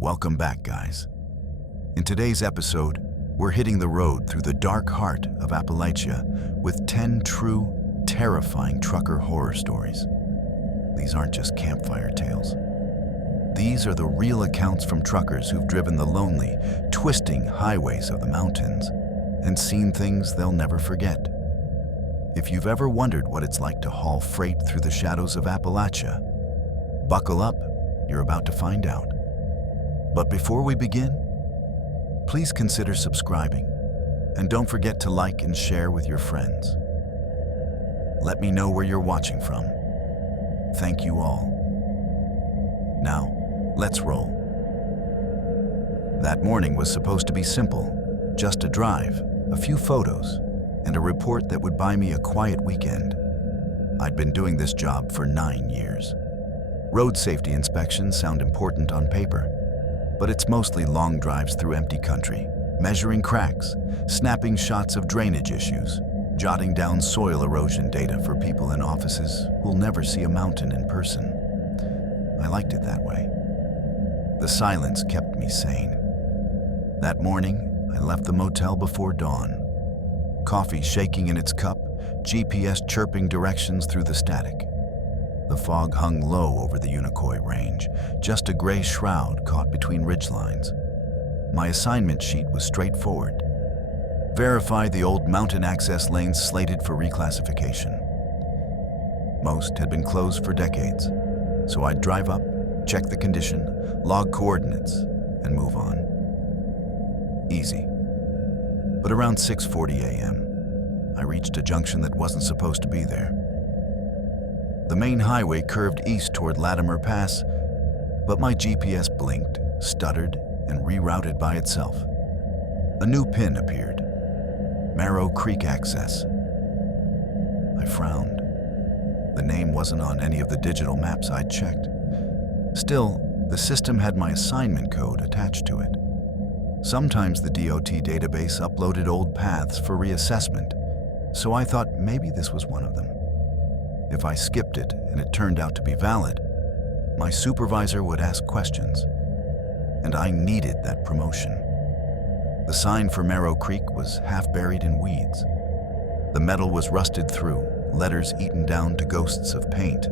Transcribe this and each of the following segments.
Welcome back, guys. In today's episode, we're hitting the road through the dark heart of Appalachia with 10 true, terrifying trucker horror stories. These aren't just campfire tales. These are the real accounts from truckers who've driven the lonely, twisting highways of the mountains and seen things they'll never forget. If you've ever wondered what it's like to haul freight through the shadows of Appalachia, buckle up, you're about to find out. But before we begin, please consider subscribing, and don't forget to like and share with your friends. Let me know where you're watching from. Thank you all. Now, let's roll. That morning was supposed to be simple, just a drive, a few photos, and a report that would buy me a quiet weekend. I'd been doing this job for 9 years. Road safety inspections sound important on paper, but it's mostly long drives through empty country, measuring cracks, snapping shots of drainage issues, jotting down soil erosion data for people in offices who'll never see a mountain in person. I liked it that way. The silence kept me sane. That morning, I left the motel before dawn. Coffee shaking in its cup, GPS chirping directions through the static. The fog hung low over the Unicoi Range, just a gray shroud caught between ridgelines. My assignment sheet was straightforward. Verify the old mountain access lanes slated for reclassification. Most had been closed for decades, so I'd drive up, check the condition, log coordinates, and move on. Easy. But around 6:40 a.m., I reached a junction that wasn't supposed to be there. The main highway curved east toward Latimer Pass, but my GPS blinked, stuttered, and rerouted by itself. A new pin appeared. Marrow Creek Access. I frowned. The name wasn't on any of the digital maps I'd checked. Still, the system had my assignment code attached to it. Sometimes the DOT database uploaded old paths for reassessment, so I thought maybe this was one of them. If I skipped it and it turned out to be valid, my supervisor would ask questions, and I needed that promotion. The sign for Marrow Creek was half buried in weeds. The metal was rusted through, letters eaten down to ghosts of paint.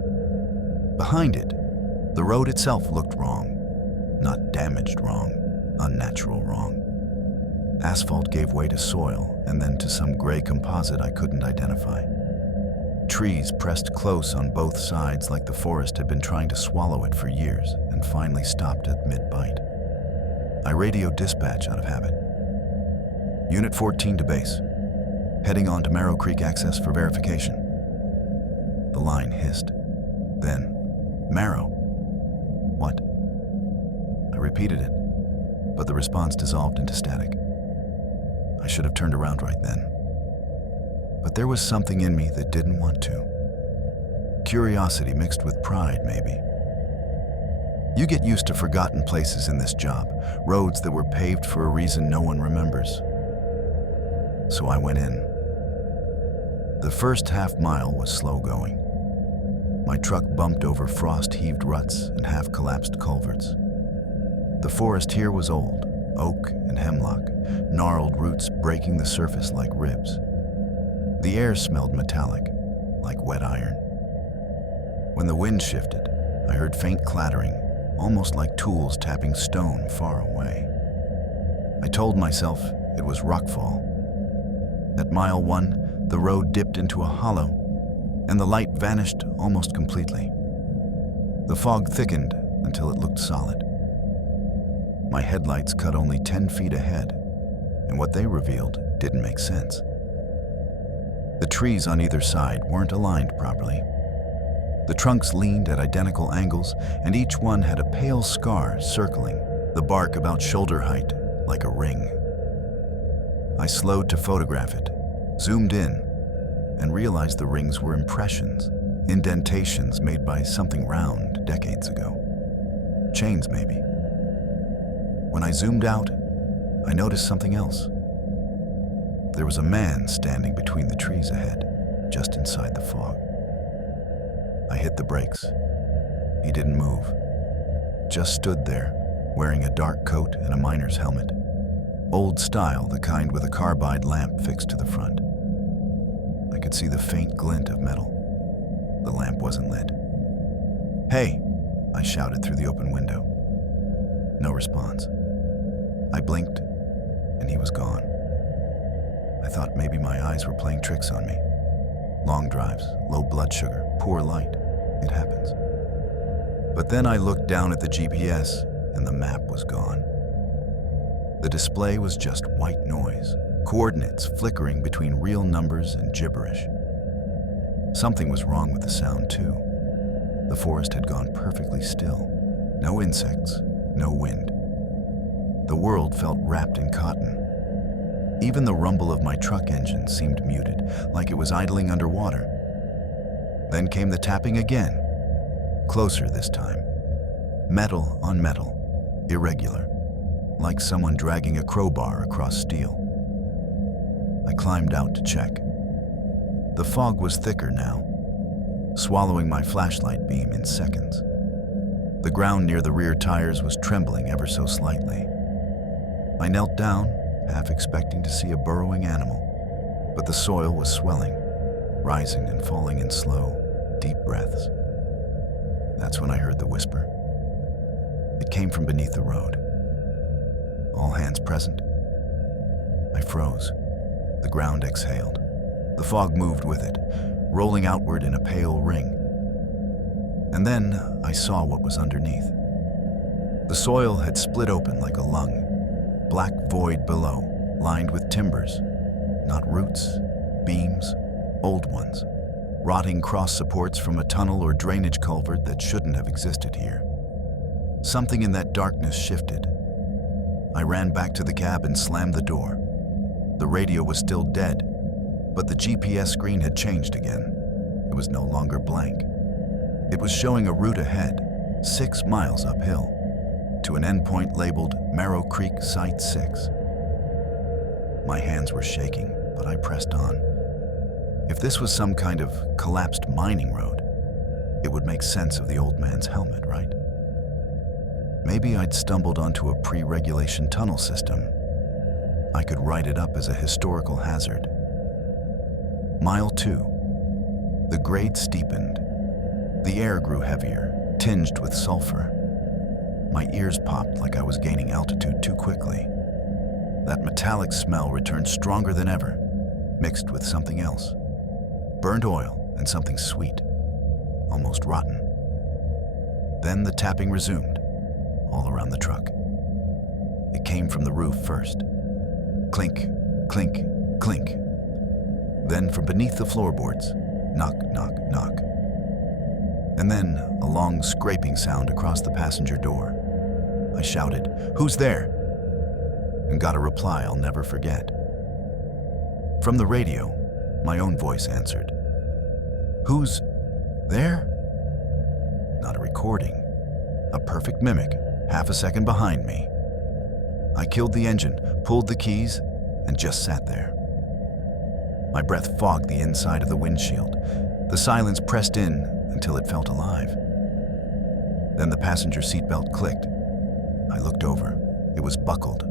Behind it, the road itself looked wrong. Not damaged wrong, unnatural wrong. Asphalt gave way to soil and then to some gray composite I couldn't identify. Trees pressed close on both sides like the forest had been trying to swallow it for years and finally stopped at mid-bite. I radioed dispatch out of habit. Unit 14 to base. Heading on to Marrow Creek Access for verification. The line hissed. Then, Marrow. What? I repeated it, but the response dissolved into static. I should have turned around right then. But there was something in me that didn't want to. Curiosity mixed with pride, maybe. You get used to forgotten places in this job, roads that were paved for a reason no one remembers. So I went in. The first half mile was slow going. My truck bumped over frost-heaved ruts and half-collapsed culverts. The forest here was old, oak and hemlock, gnarled roots breaking the surface like ribs. The air smelled metallic, like wet iron. When the wind shifted, I heard faint clattering, almost like tools tapping stone far away. I told myself it was rockfall. At mile 1, the road dipped into a hollow, and the light vanished almost completely. The fog thickened until it looked solid. My headlights cut only 10 feet ahead, and what they revealed didn't make sense. The trees on either side weren't aligned properly. The trunks leaned at identical angles, and each one had a pale scar circling, the bark about shoulder height, like a ring. I slowed to photograph it, zoomed in, and realized the rings were impressions, indentations made by something round decades ago. Chains, maybe. When I zoomed out, I noticed something else. There was a man standing between the trees ahead, just inside the fog. I hit the brakes. He didn't move, just stood there, wearing a dark coat and a miner's helmet. Old style, the kind with a carbide lamp fixed to the front. I could see the faint glint of metal. The lamp wasn't lit. "Hey!" I shouted through the open window. No response. I blinked, and he was gone. I thought maybe my eyes were playing tricks on me. Long drives, low blood sugar, poor light. It happens. But then I looked down at the GPS, and the map was gone. The display was just white noise, coordinates flickering between real numbers and gibberish. Something was wrong with the sound, too. The forest had gone perfectly still. No insects, no wind. The world felt wrapped in cotton. Even the rumble of my truck engine seemed muted, like it was idling underwater. Then came the tapping again, closer this time. Metal on metal, irregular, like someone dragging a crowbar across steel. I climbed out to check. The fog was thicker now, swallowing my flashlight beam in seconds. The ground near the rear tires was trembling ever so slightly. I knelt down, half expecting to see a burrowing animal, but the soil was swelling, rising and falling in slow, deep breaths. That's when I heard the whisper. It came from beneath the road. "All hands present?" I froze. The ground exhaled. The fog moved with it, rolling outward in a pale ring. And then I saw what was underneath. The soil had split open like a lung, black void below, lined with timbers, not roots, beams, old ones, rotting cross supports from a tunnel or drainage culvert that shouldn't have existed here. Something in that darkness shifted. I ran back to the cab and slammed the door. The radio was still dead, but the GPS screen had changed again. It was no longer blank. It was showing a route ahead, 6 miles uphill, to an endpoint labeled Marrow Creek Site 6. My hands were shaking, but I pressed on. If this was some kind of collapsed mining road, it would make sense of the old man's helmet, right? Maybe I'd stumbled onto a pre-regulation tunnel system. I could write it up as a historical hazard. Mile 2. The grade steepened. The air grew heavier, tinged with sulfur. My ears popped like I was gaining altitude too quickly. That metallic smell returned stronger than ever, mixed with something else. Burnt oil and something sweet, almost rotten. Then the tapping resumed, all around the truck. It came from the roof first. Clink, clink, clink. Then from beneath the floorboards, knock, knock, knock. And then a long scraping sound across the passenger door. I shouted, "Who's there?" and got a reply I'll never forget. From the radio, my own voice answered. "Who's there?" Not a recording. A perfect mimic, half a second behind me. I killed the engine, pulled the keys, and just sat there. My breath fogged the inside of the windshield. The silence pressed in until it felt alive. Then the passenger seatbelt clicked. I looked over. It was buckled,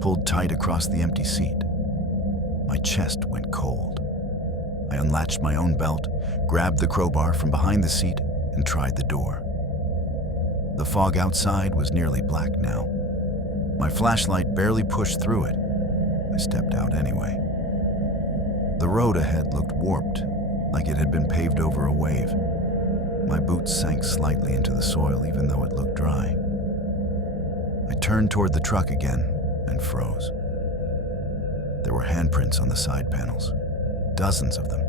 pulled tight across the empty seat. My chest went cold. I unlatched my own belt, grabbed the crowbar from behind the seat, and tried the door. The fog outside was nearly black now. My flashlight barely pushed through it. I stepped out anyway. The road ahead looked warped, like it had been paved over a wave. My boots sank slightly into the soil even though it looked dry. I turned toward the truck again and froze. There were handprints on the side panels, dozens of them.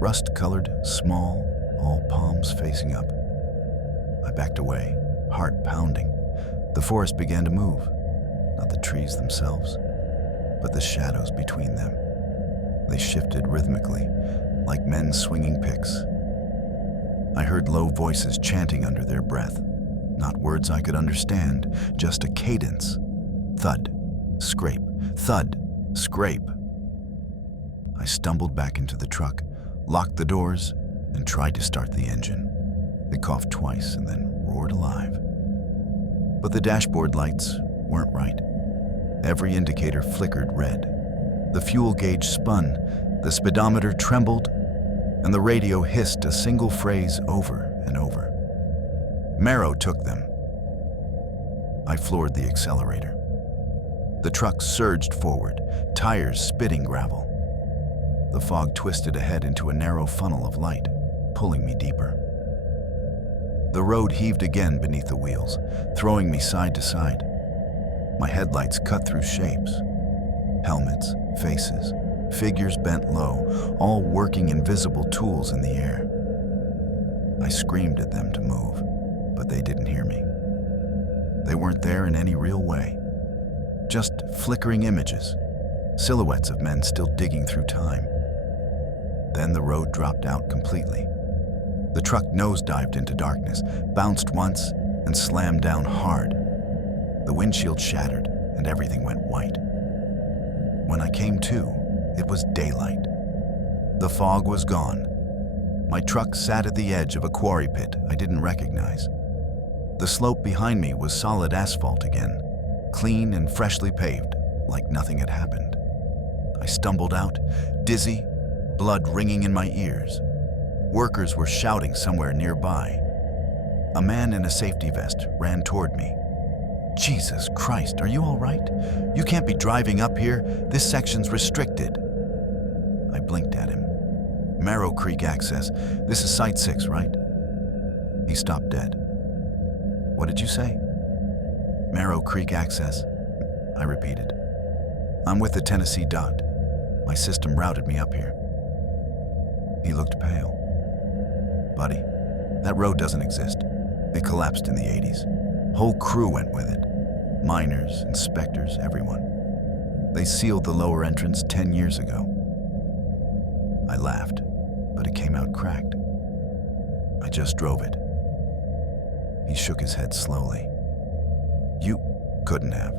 Rust-colored, small, all palms facing up. I backed away, heart pounding. The forest began to move, not the trees themselves, but the shadows between them. They shifted rhythmically, like men swinging picks. I heard low voices chanting under their breath, not words I could understand, just a cadence. Thud, scrape, thud, scrape. I stumbled back into the truck, locked the doors, and tried to start the engine. It coughed twice and then roared alive. But the dashboard lights weren't right. Every indicator flickered red. The fuel gauge spun, the speedometer trembled, and the radio hissed a single phrase over and over. Marrow took them. I floored the accelerator. The truck surged forward, tires spitting gravel. The fog twisted ahead into a narrow funnel of light, pulling me deeper. The road heaved again beneath the wheels, throwing me side to side. My headlights cut through shapes. Helmets, faces, figures bent low, all working invisible tools in the air. I screamed at them to move, but they didn't hear me. They weren't there in any real way. Just flickering images, silhouettes of men still digging through time. Then the road dropped out completely. The truck nosedived into darkness, bounced once, and slammed down hard. The windshield shattered, and everything went white. When I came to, it was daylight. The fog was gone. My truck sat at the edge of a quarry pit I didn't recognize. The slope behind me was solid asphalt again, clean and freshly paved, like nothing had happened. I stumbled out, dizzy, blood ringing in my ears. Workers were shouting somewhere nearby. A man in a safety vest ran toward me. "Jesus Christ, are you all right? You can't be driving up here. This section's restricted." I blinked at him. "Marrow Creek access. This is Site 6, right?" He stopped dead. "What did you say?" "Marrow Creek access," I repeated. "I'm with the Tennessee DOT. My system routed me up here." He looked pale. "Buddy, that road doesn't exist. It collapsed in the 80s. Whole crew went with it. Miners, inspectors, everyone. They sealed the lower entrance 10 years ago." I laughed, but it came out cracked. "I just drove it." He shook his head slowly. "You couldn't have.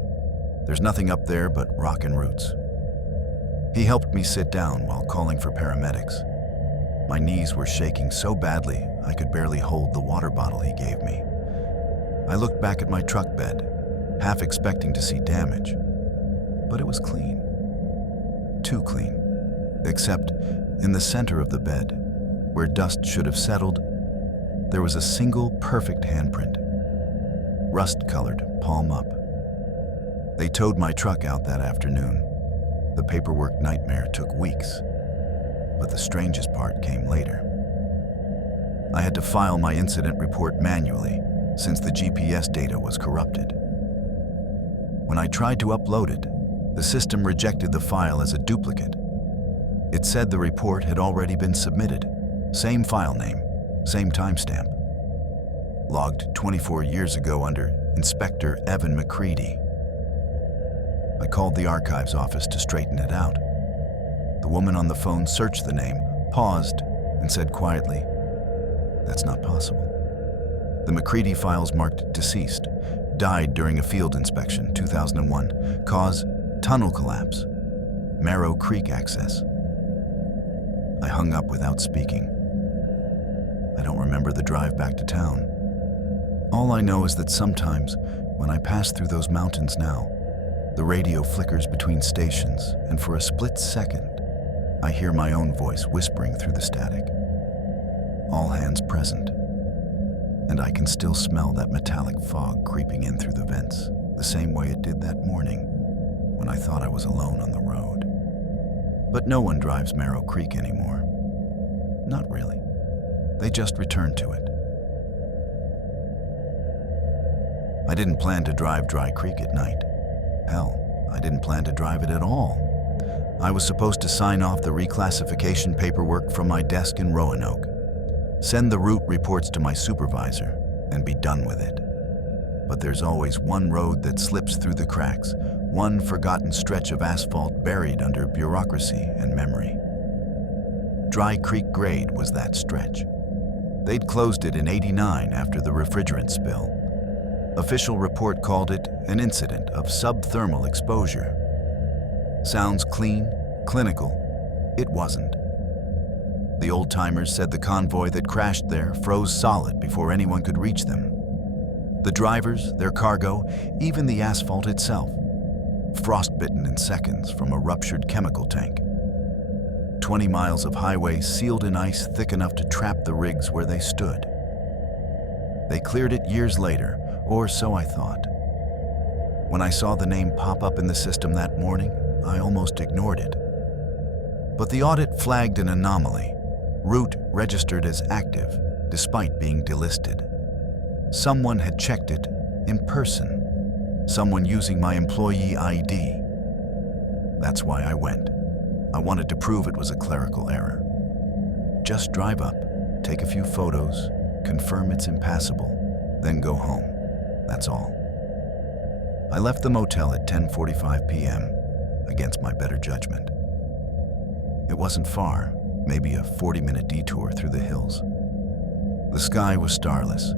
There's nothing up there but rock and roots." He helped me sit down while calling for paramedics. My knees were shaking so badly I could barely hold the water bottle he gave me. I looked back at my truck bed, half expecting to see damage, but it was clean. Too clean. Except in the center of the bed, where dust should have settled, there was a single perfect handprint. Rust-colored, palm up. They towed my truck out that afternoon. The paperwork nightmare took weeks, but the strangest part came later. I had to file my incident report manually, since the GPS data was corrupted. When I tried to upload it, the system rejected the file as a duplicate. It said the report had already been submitted. Same file name, same timestamp. Logged 24 years ago under Inspector Evan McCready. I called the archives office to straighten it out. The woman on the phone searched the name, paused, and said quietly, "That's not possible. The McCready file's marked deceased. Died during a field inspection, 2001. Cause, tunnel collapse. Marrow Creek access." I hung up without speaking. I don't remember the drive back to town. All I know is that sometimes, when I pass through those mountains now, the radio flickers between stations, and for a split second, I hear my own voice whispering through the static. All hands present. And I can still smell that metallic fog creeping in through the vents, the same way it did that morning, when I thought I was alone on the road. But no one drives Marrow Creek anymore. Not really. They just returned to it. I didn't plan to drive Dry Creek at night. Hell, I didn't plan to drive it at all. I was supposed to sign off the reclassification paperwork from my desk in Roanoke, send the route reports to my supervisor, and be done with it. But there's always one road that slips through the cracks, one forgotten stretch of asphalt buried under bureaucracy and memory. Dry Creek Grade was that stretch. They'd closed it in '89 after the refrigerant spill. Official report called it an incident of subthermal exposure. Sounds clean, clinical. It wasn't. The old-timers said the convoy that crashed there froze solid before anyone could reach them. The drivers, their cargo, even the asphalt itself. Frostbitten in seconds from a ruptured chemical tank. 20 miles of highway sealed in ice thick enough to trap the rigs where they stood. They cleared it years later, or so I thought. When I saw the name pop up in the system that morning, I almost ignored it. But the audit flagged an anomaly. Route registered as active, despite being delisted. Someone had checked it in person. Someone using my employee ID. That's why I went. I wanted to prove it was a clerical error. Just drive up, take a few photos, confirm it's impassable, then go home. That's all. I left the motel at 10:45 p.m., against my better judgment. It wasn't far, maybe a 40-minute detour through the hills. The sky was starless,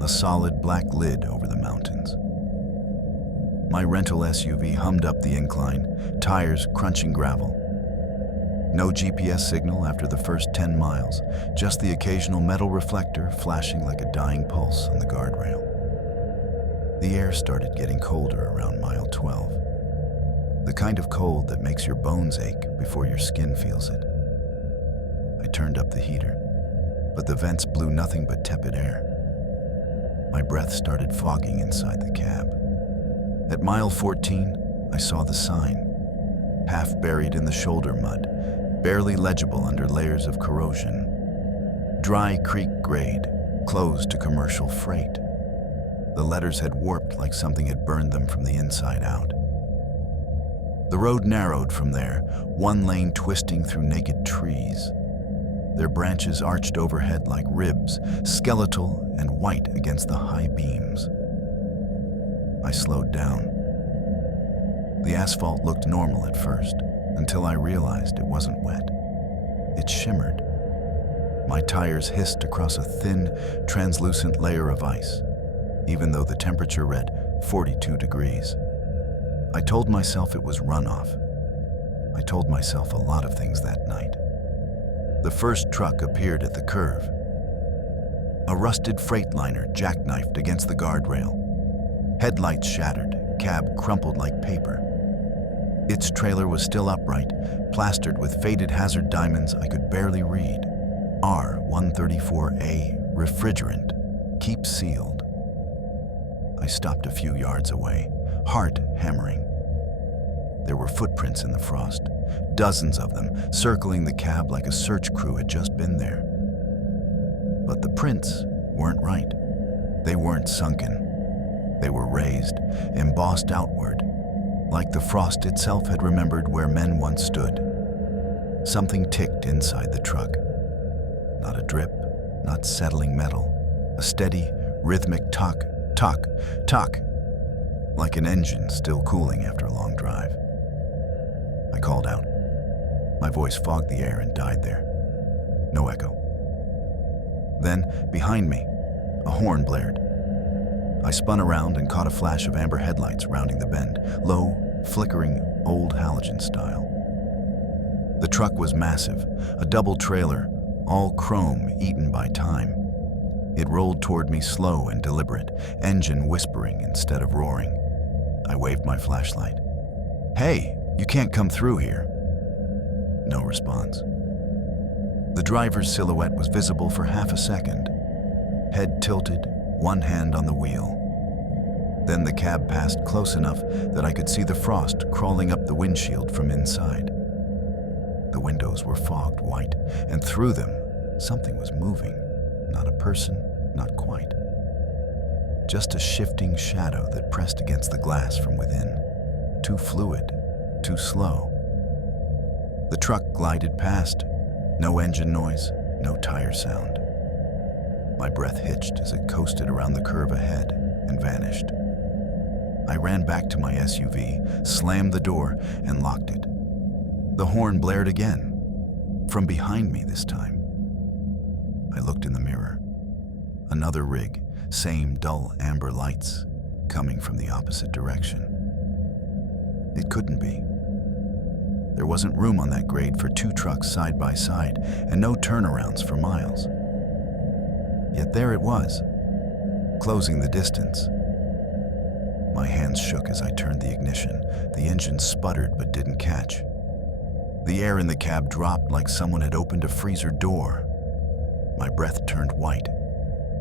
a solid black lid over the mountains. My rental SUV hummed up the incline, tires crunching gravel. No GPS signal after the first 10 miles, just the occasional metal reflector flashing like a dying pulse on the guardrail. The air started getting colder around mile 12. The kind of cold that makes your bones ache before your skin feels it. I turned up the heater, but the vents blew nothing but tepid air. My breath started fogging inside the cab. At mile 14, I saw the sign, half buried in the shoulder mud, barely legible under layers of corrosion. Dry Creek grade, closed to commercial freight. The letters had warped like something had burned them from the inside out. The road narrowed from there, one lane twisting through naked trees. Their branches arched overhead like ribs, skeletal and white against the high beams. I slowed down. The asphalt looked normal at first, until I realized it wasn't wet. It shimmered. My tires hissed across a thin, translucent layer of ice, even though the temperature read 42 degrees. I told myself it was runoff. I told myself a lot of things that night. The first truck appeared at the curve. A rusted freightliner jackknifed against the guardrail. Headlights shattered, cab crumpled like paper. Its trailer was still upright, plastered with faded hazard diamonds I could barely read. R134A, refrigerant, keep sealed. I stopped a few yards away, heart hammering. There were footprints in the frost, dozens of them, circling the cab like a search crew had just been there. But the prints weren't right. They weren't sunken. They were raised, embossed outward, like the frost itself had remembered where men once stood. Something ticked inside the truck. Not a drip, not settling metal. A steady, rhythmic tuck, tuck, tuck, like an engine still cooling after a long drive. I called out. My voice fogged the air and died there. No echo. Then, behind me, a horn blared. I spun around and caught a flash of amber headlights rounding the bend, low, flickering, old halogen style. The truck was massive, a double trailer, all chrome eaten by time. It rolled toward me slow and deliberate, engine whispering instead of roaring. I waved my flashlight. "Hey, you can't come through here." No response. The driver's silhouette was visible for half a second. Head tilted, one hand on the wheel. Then the cab passed close enough that I could see the frost crawling up the windshield from inside. The windows were fogged white, and through them, something was moving. Not a person, not quite. Just a shifting shadow that pressed against the glass from within. Too fluid, too slow. The truck glided past. No engine noise, no tire sound. My breath hitched as it coasted around the curve ahead and vanished. I ran back to my SUV, slammed the door, and locked it. The horn blared again, from behind me this time. I looked in the mirror. Another rig, same dull amber lights, coming from the opposite direction. It couldn't be. There wasn't room on that grade for two trucks side by side, and no turnarounds for miles. Yet there it was. closing the distance. My hands shook as I turned the ignition. The engine sputtered but didn't catch. The air in the cab dropped like someone had opened a freezer door. My breath turned white.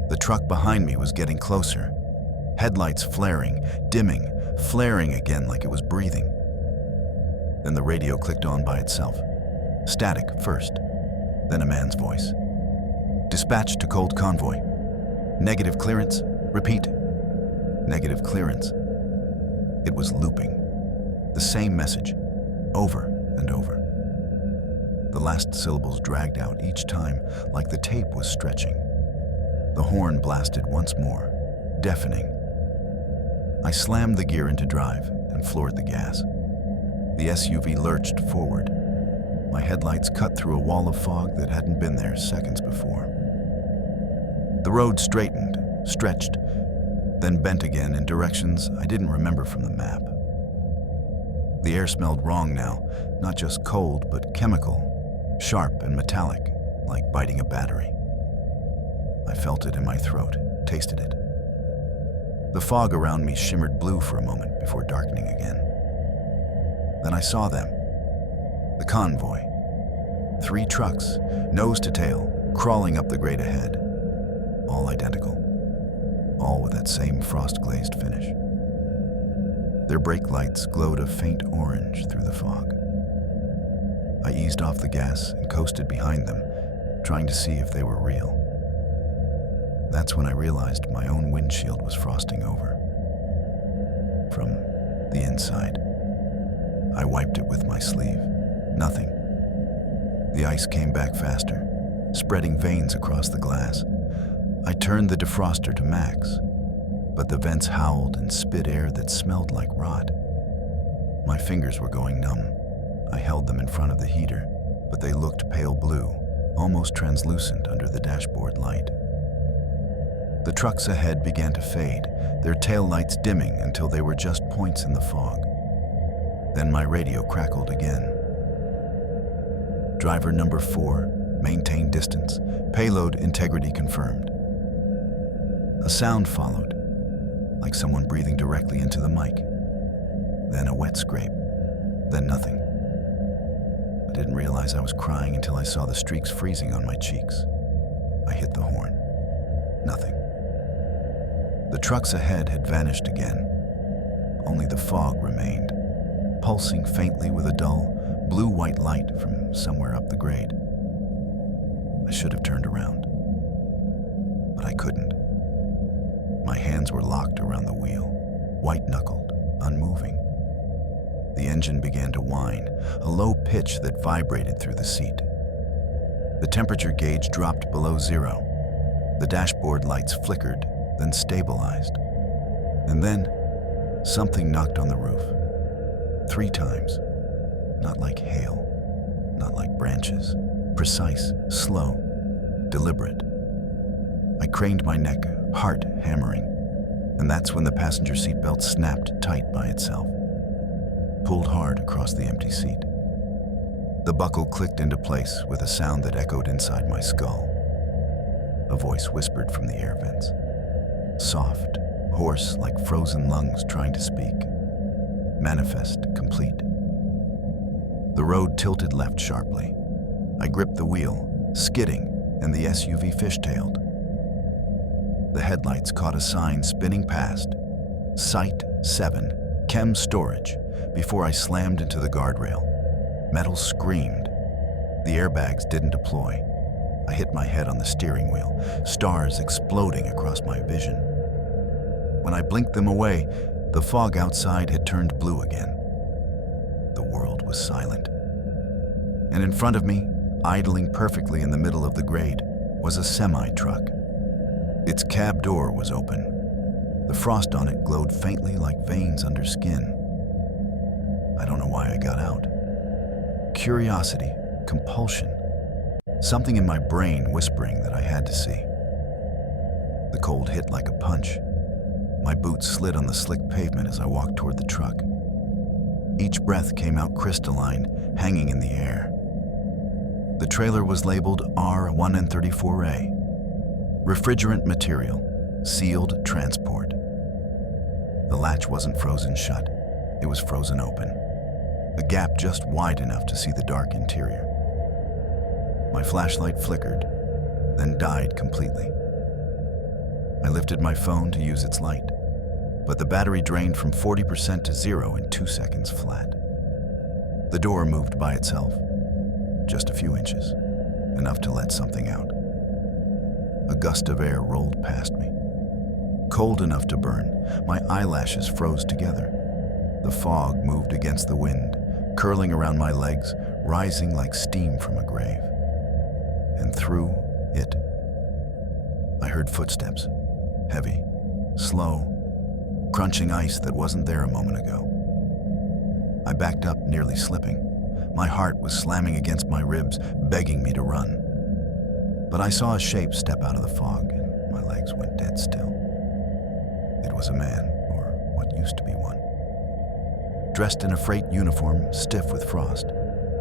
The truck behind me was getting closer. Headlights flaring, dimming, flaring again like it was breathing. Then the radio clicked on by itself. Static first, then a man's voice. Dispatch to cold convoy. Negative clearance. Repeat. Negative clearance. It was looping. The same message, over and over. The last syllables dragged out each time like the tape was stretching. The horn blasted once more, deafening. I slammed the gear into drive and floored the gas. The SUV lurched forward. My headlights cut through a wall of fog that hadn't been there seconds before. The road straightened, stretched, then bent again in directions I didn't remember from the map. The air smelled wrong now, not just cold, but chemical, sharp and metallic, like biting a battery. I felt it in my throat, tasted it. The fog around me shimmered blue for a moment before darkening again. Then I saw them. The convoy. 3 trucks, nose to tail, crawling up the grade ahead. All identical. All with that same frost-glazed finish. Their brake lights glowed a faint orange through the fog. I eased off the gas and coasted behind them, trying to see if they were real. That's when I realized my own windshield was frosting over. From the inside. I wiped it with my sleeve. Nothing. The ice came back faster, spreading veins across the glass. I turned the defroster to max, but the vents howled and spit air that smelled like rot. My fingers were going numb. I held them in front of the heater, but they looked pale blue, almost translucent under the dashboard light. The trucks ahead began to fade, their taillights dimming until they were just points in the fog. Then my radio crackled again. Driver number 4, maintain distance, payload integrity confirmed. A sound followed, like someone breathing directly into the mic. Then a wet scrape, then nothing. I didn't realize I was crying until I saw the streaks freezing on my cheeks. I hit the horn. Nothing. The trucks ahead had vanished again. Only the fog remained, pulsing faintly with a dull, blue-white light from somewhere up the grade. I should have turned around, but I couldn't. My hands were locked around the wheel, white-knuckled, unmoving. The engine began to whine, a low pitch that vibrated through the seat. The temperature gauge dropped below 0. The dashboard lights flickered, then stabilized. And then, something knocked on the roof. 3 times. Not like hail, not like branches. Precise, slow, deliberate. I craned my neck, heart hammering, and that's when the passenger seat belt snapped tight by itself. Pulled hard across the empty seat. The buckle clicked into place with a sound that echoed inside my skull. A voice whispered from the air vents. Soft, hoarse like frozen lungs trying to speak. Manifest, complete. The road tilted left sharply. I gripped the wheel, skidding, and the SUV fishtailed. The headlights caught a sign spinning past. Site 7, Chem Storage, before I slammed into the guardrail. Metal screamed. The airbags didn't deploy. I hit my head on the steering wheel, stars exploding across my vision. When I blinked them away, the fog outside had turned blue again. The world was silent. And in front of me, idling perfectly in the middle of the grade, was a semi-truck. Its cab door was open. The frost on it glowed faintly like veins under skin. I don't know why I got out. Curiosity, compulsion, something in my brain whispering that I had to see. The cold hit like a punch. My boots slid on the slick pavement as I walked toward the truck. Each breath came out crystalline, hanging in the air. The trailer was labeled R134A. Refrigerant material, sealed transport. The latch wasn't frozen shut. It was frozen open. A gap just wide enough to see the dark interior. My flashlight flickered, then died completely. I lifted my phone to use its light, but the battery drained from 40% to 0 in 2 seconds flat. The door moved by itself, just a few inches, enough to let something out. A gust of air rolled past me, cold enough to burn. My eyelashes froze together. The fog moved against the wind, curling around my legs, rising like steam from a grave. And through it, I heard footsteps, heavy, slow, crunching ice that wasn't there a moment ago. I backed up, nearly slipping. My heart was slamming against my ribs, begging me to run. But I saw a shape step out of the fog, and my legs went dead still. It was a man, or what used to be one. Dressed in a freight uniform, stiff with frost.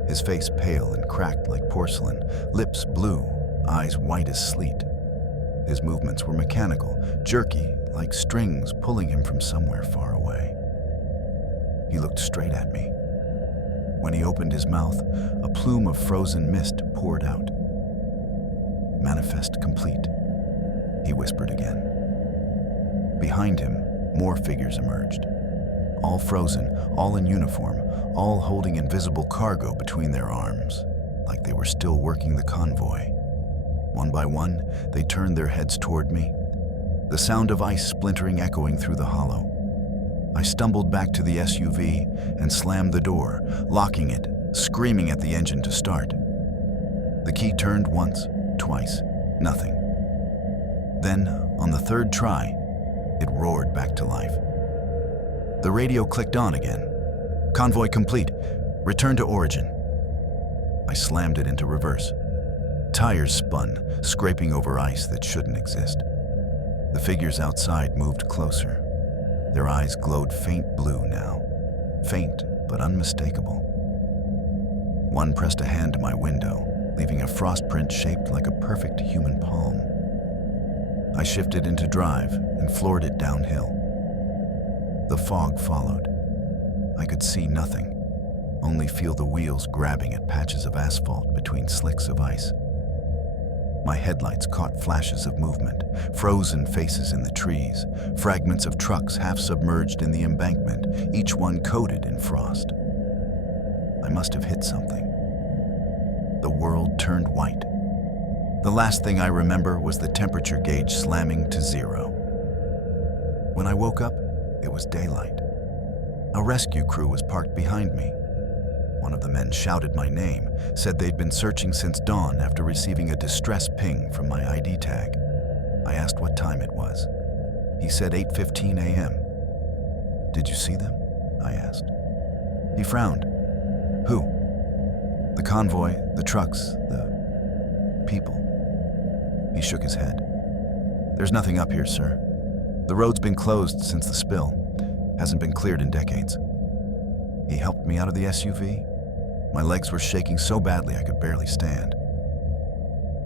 His face pale and cracked like porcelain, lips blue, eyes white as sleet. His movements were mechanical, jerky, like strings pulling him from somewhere far away. He looked straight at me. When he opened his mouth, a plume of frozen mist poured out. "Manifest complete," he whispered again. Behind him, more figures emerged. All frozen, all in uniform, all holding invisible cargo between their arms, like they were still working the convoy. One by one, they turned their heads toward me, the sound of ice splintering echoing through the hollow. I stumbled back to the SUV and slammed the door, locking it, screaming at the engine to start. The key turned once, twice, nothing. Then, on the third try, it roared back to life. The radio clicked on again. "Convoy complete. Return to origin." I slammed it into reverse. Tires spun, scraping over ice that shouldn't exist. The figures outside moved closer. Their eyes glowed faint blue now. Faint, but unmistakable. One pressed a hand to my window, leaving a frost print shaped like a perfect human palm. I shifted into drive and floored it downhill. The fog followed. I could see nothing, only feel the wheels grabbing at patches of asphalt between slicks of ice. My headlights caught flashes of movement, frozen faces in the trees, fragments of trucks half submerged in the embankment, each one coated in frost. I must have hit something. The world turned white. The last thing I remember was the temperature gauge slamming to 0. When I woke up, it was daylight. A rescue crew was parked behind me. One of the men shouted my name, said they'd been searching since dawn after receiving a distress ping from my ID tag. I asked what time it was. He said 8:15 a.m. "Did you see them?" I asked. He frowned. "Who?" "The convoy, the trucks, the people." He shook his head. "There's nothing up here, sir. The road's been closed since the spill. Hasn't been cleared in decades." He helped me out of the SUV. My legs were shaking so badly I could barely stand.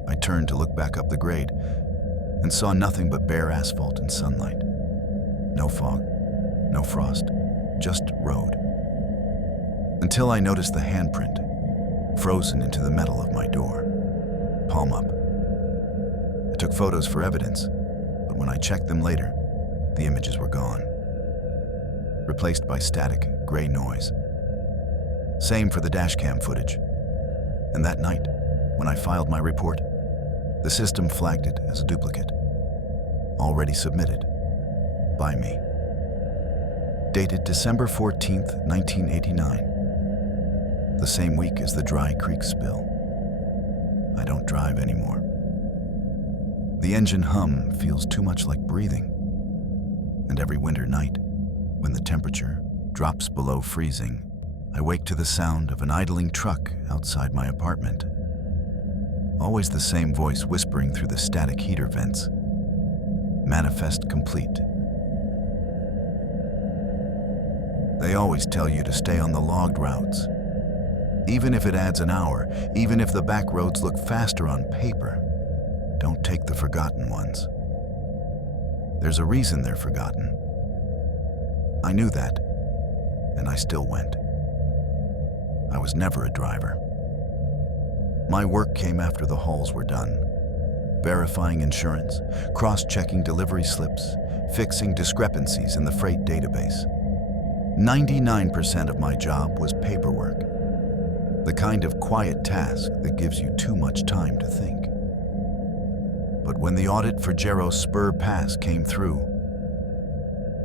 I turned to look back up the grade and saw nothing but bare asphalt and sunlight. No fog, no frost, just road. Until I noticed the handprint, frozen into the metal of my door, palm up. I took photos for evidence, but when I checked them later, the images were gone, replaced by static, gray noise. Same for the dashcam footage. And that night, when I filed my report, the system flagged it as a duplicate, already submitted by me. Dated December 14th, 1989. The same week as the Dry Creek spill. I don't drive anymore. The engine hum feels too much like breathing. And every winter night, when the temperature drops below freezing, I wake to the sound of an idling truck outside my apartment. Always the same voice whispering through the static heater vents. "Manifest complete." They always tell you to stay on the logged routes. Even if it adds an hour, even if the back roads look faster on paper, don't take the forgotten ones. There's a reason they're forgotten. I knew that, and I still went. I was never a driver. My work came after the hauls were done. Verifying insurance, cross-checking delivery slips, fixing discrepancies in the freight database. 99% of my job was paperwork, the kind of quiet task that gives you too much time to think. But when the audit for Jarrow Spur Pass came through,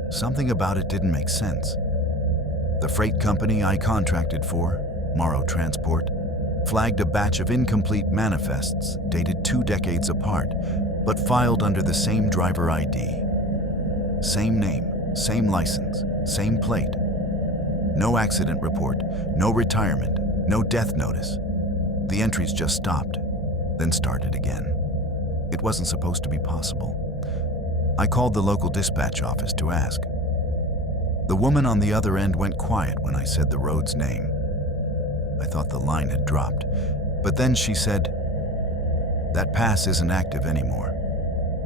something about it didn't make sense. The freight company I contracted for, Morrow Transport, flagged a batch of incomplete manifests dated 2 decades apart, but filed under the same driver ID. Same name, same license, same plate. No accident report, no retirement, no death notice. The entries just stopped, then started again. It wasn't supposed to be possible. I called the local dispatch office to ask. The woman on the other end went quiet when I said the road's name. I thought the line had dropped, but then she said, "That pass isn't active anymore.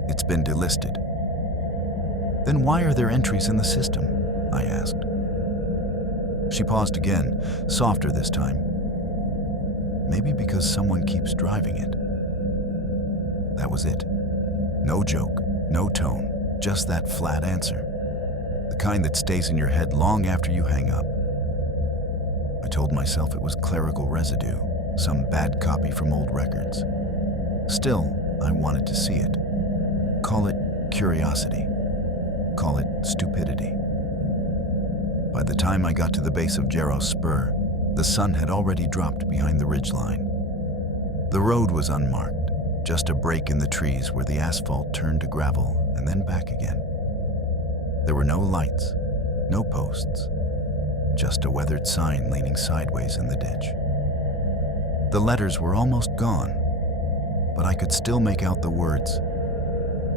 It's been delisted." "Then why are there entries in the system?" I asked. She paused again, softer this time. "Maybe because someone keeps driving it." That was it. No joke, no tone, just that flat answer. The kind that stays in your head long after you hang up. I told myself it was clerical residue, some bad copy from old records. Still, I wanted to see it. Call it curiosity. Call it stupidity. By the time I got to the base of Jarrow Spur, the sun had already dropped behind the ridgeline. The road was unmarked, just a break in the trees where the asphalt turned to gravel and then back again. There were no lights, no posts, just a weathered sign leaning sideways in the ditch. The letters were almost gone, but I could still make out the words,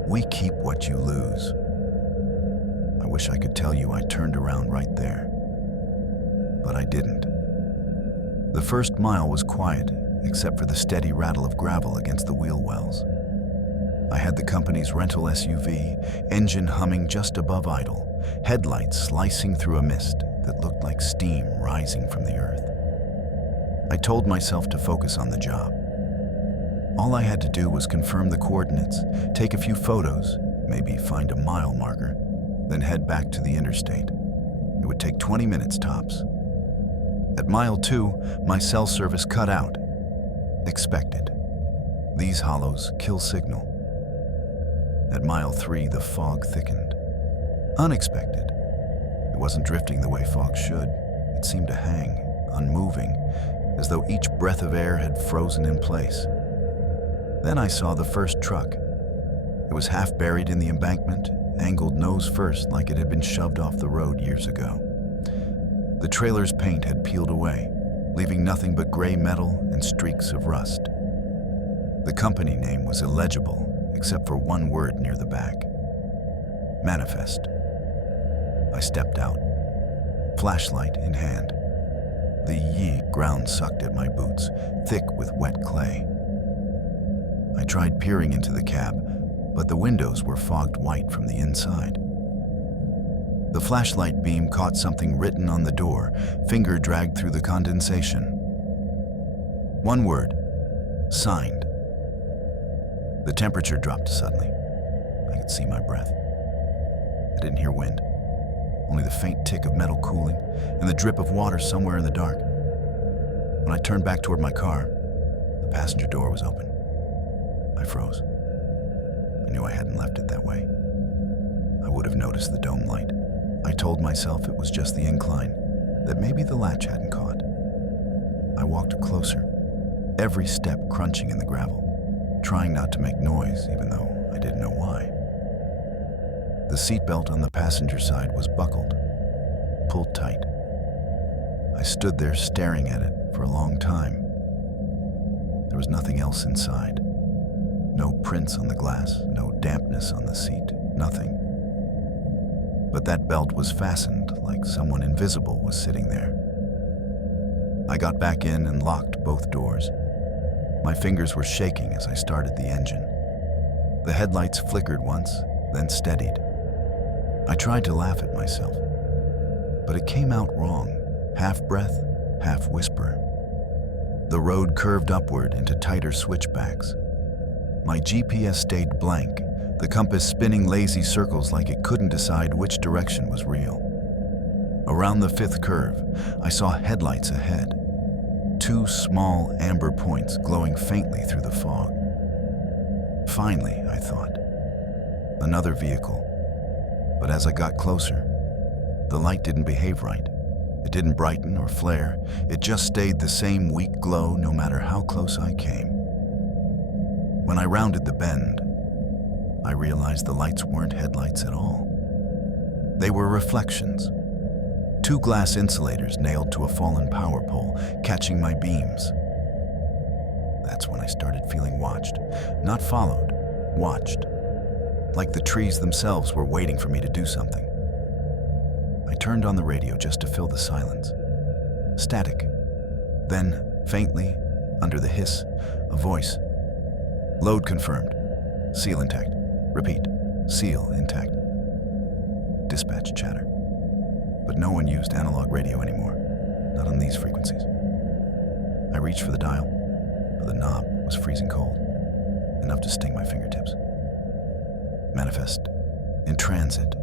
"We keep what you lose." I wish I could tell you I turned around right there, but I didn't. The first mile was quiet, except for the steady rattle of gravel against the wheel wells. I had the company's rental SUV, engine humming just above idle, headlights slicing through a mist that looked like steam rising from the earth. I told myself to focus on the job. All I had to do was confirm the coordinates, take a few photos, maybe find a mile marker, then head back to the interstate. It would take 20 minutes tops. At mile 2, my cell service cut out. Expected. These hollows kill signal. At mile 3, the fog thickened. Unexpected. It wasn't drifting the way fog should. It seemed to hang, unmoving, as though each breath of air had frozen in place. Then I saw the first truck. It was half buried in the embankment, angled nose first like it had been shoved off the road years ago. The trailer's paint had peeled away, leaving nothing but gray metal and streaks of rust. The company name was illegible, except for one word near the back. Manifest. I stepped out, flashlight in hand. The ground sucked at my boots, thick with wet clay. I tried peering into the cab, but the windows were fogged white from the inside. The flashlight beam caught something written on the door, finger dragged through the condensation. One word, signed. The temperature dropped suddenly. I could see my breath. I didn't hear wind, only the faint tick of metal cooling and the drip of water somewhere in the dark. When I turned back toward my car, the passenger door was open. I froze. I knew I hadn't left it that way. I would have noticed the dome light. I told myself it was just the incline, that maybe the latch hadn't caught. I walked closer, every step crunching in the gravel, trying not to make noise even though I didn't know why. The seatbelt on the passenger side was buckled, pulled tight. I stood there staring at it for a long time. There was nothing else inside. No prints on the glass, no dampness on the seat, nothing. But that belt was fastened like someone invisible was sitting there. I got back in and locked both doors. My fingers were shaking as I started the engine. The headlights flickered once, then steadied. I tried to laugh at myself, but it came out wrong, half breath, half whisper. The road curved upward into tighter switchbacks. My GPS stayed blank, the compass spinning lazy circles like it couldn't decide which direction was real. Around the fifth curve, I saw headlights ahead. 2 small amber points glowing faintly through the fog. Finally, I thought. Another vehicle. But as I got closer, the light didn't behave right. It didn't brighten or flare. It just stayed the same weak glow no matter how close I came. When I rounded the bend, I realized the lights weren't headlights at all. They were reflections. 2 glass insulators nailed to a fallen power pole, catching my beams. That's when I started feeling watched. Not followed, watched. Like the trees themselves were waiting for me to do something. I turned on the radio just to fill the silence. Static. Then, faintly, under the hiss, a voice. Load confirmed. Seal intact. Repeat. Seal intact. Dispatch chatter. But no one used analog radio anymore. Not on these frequencies. I reached for the dial, but the knob was freezing cold. Enough to sting my fingertips. Manifest. In transit.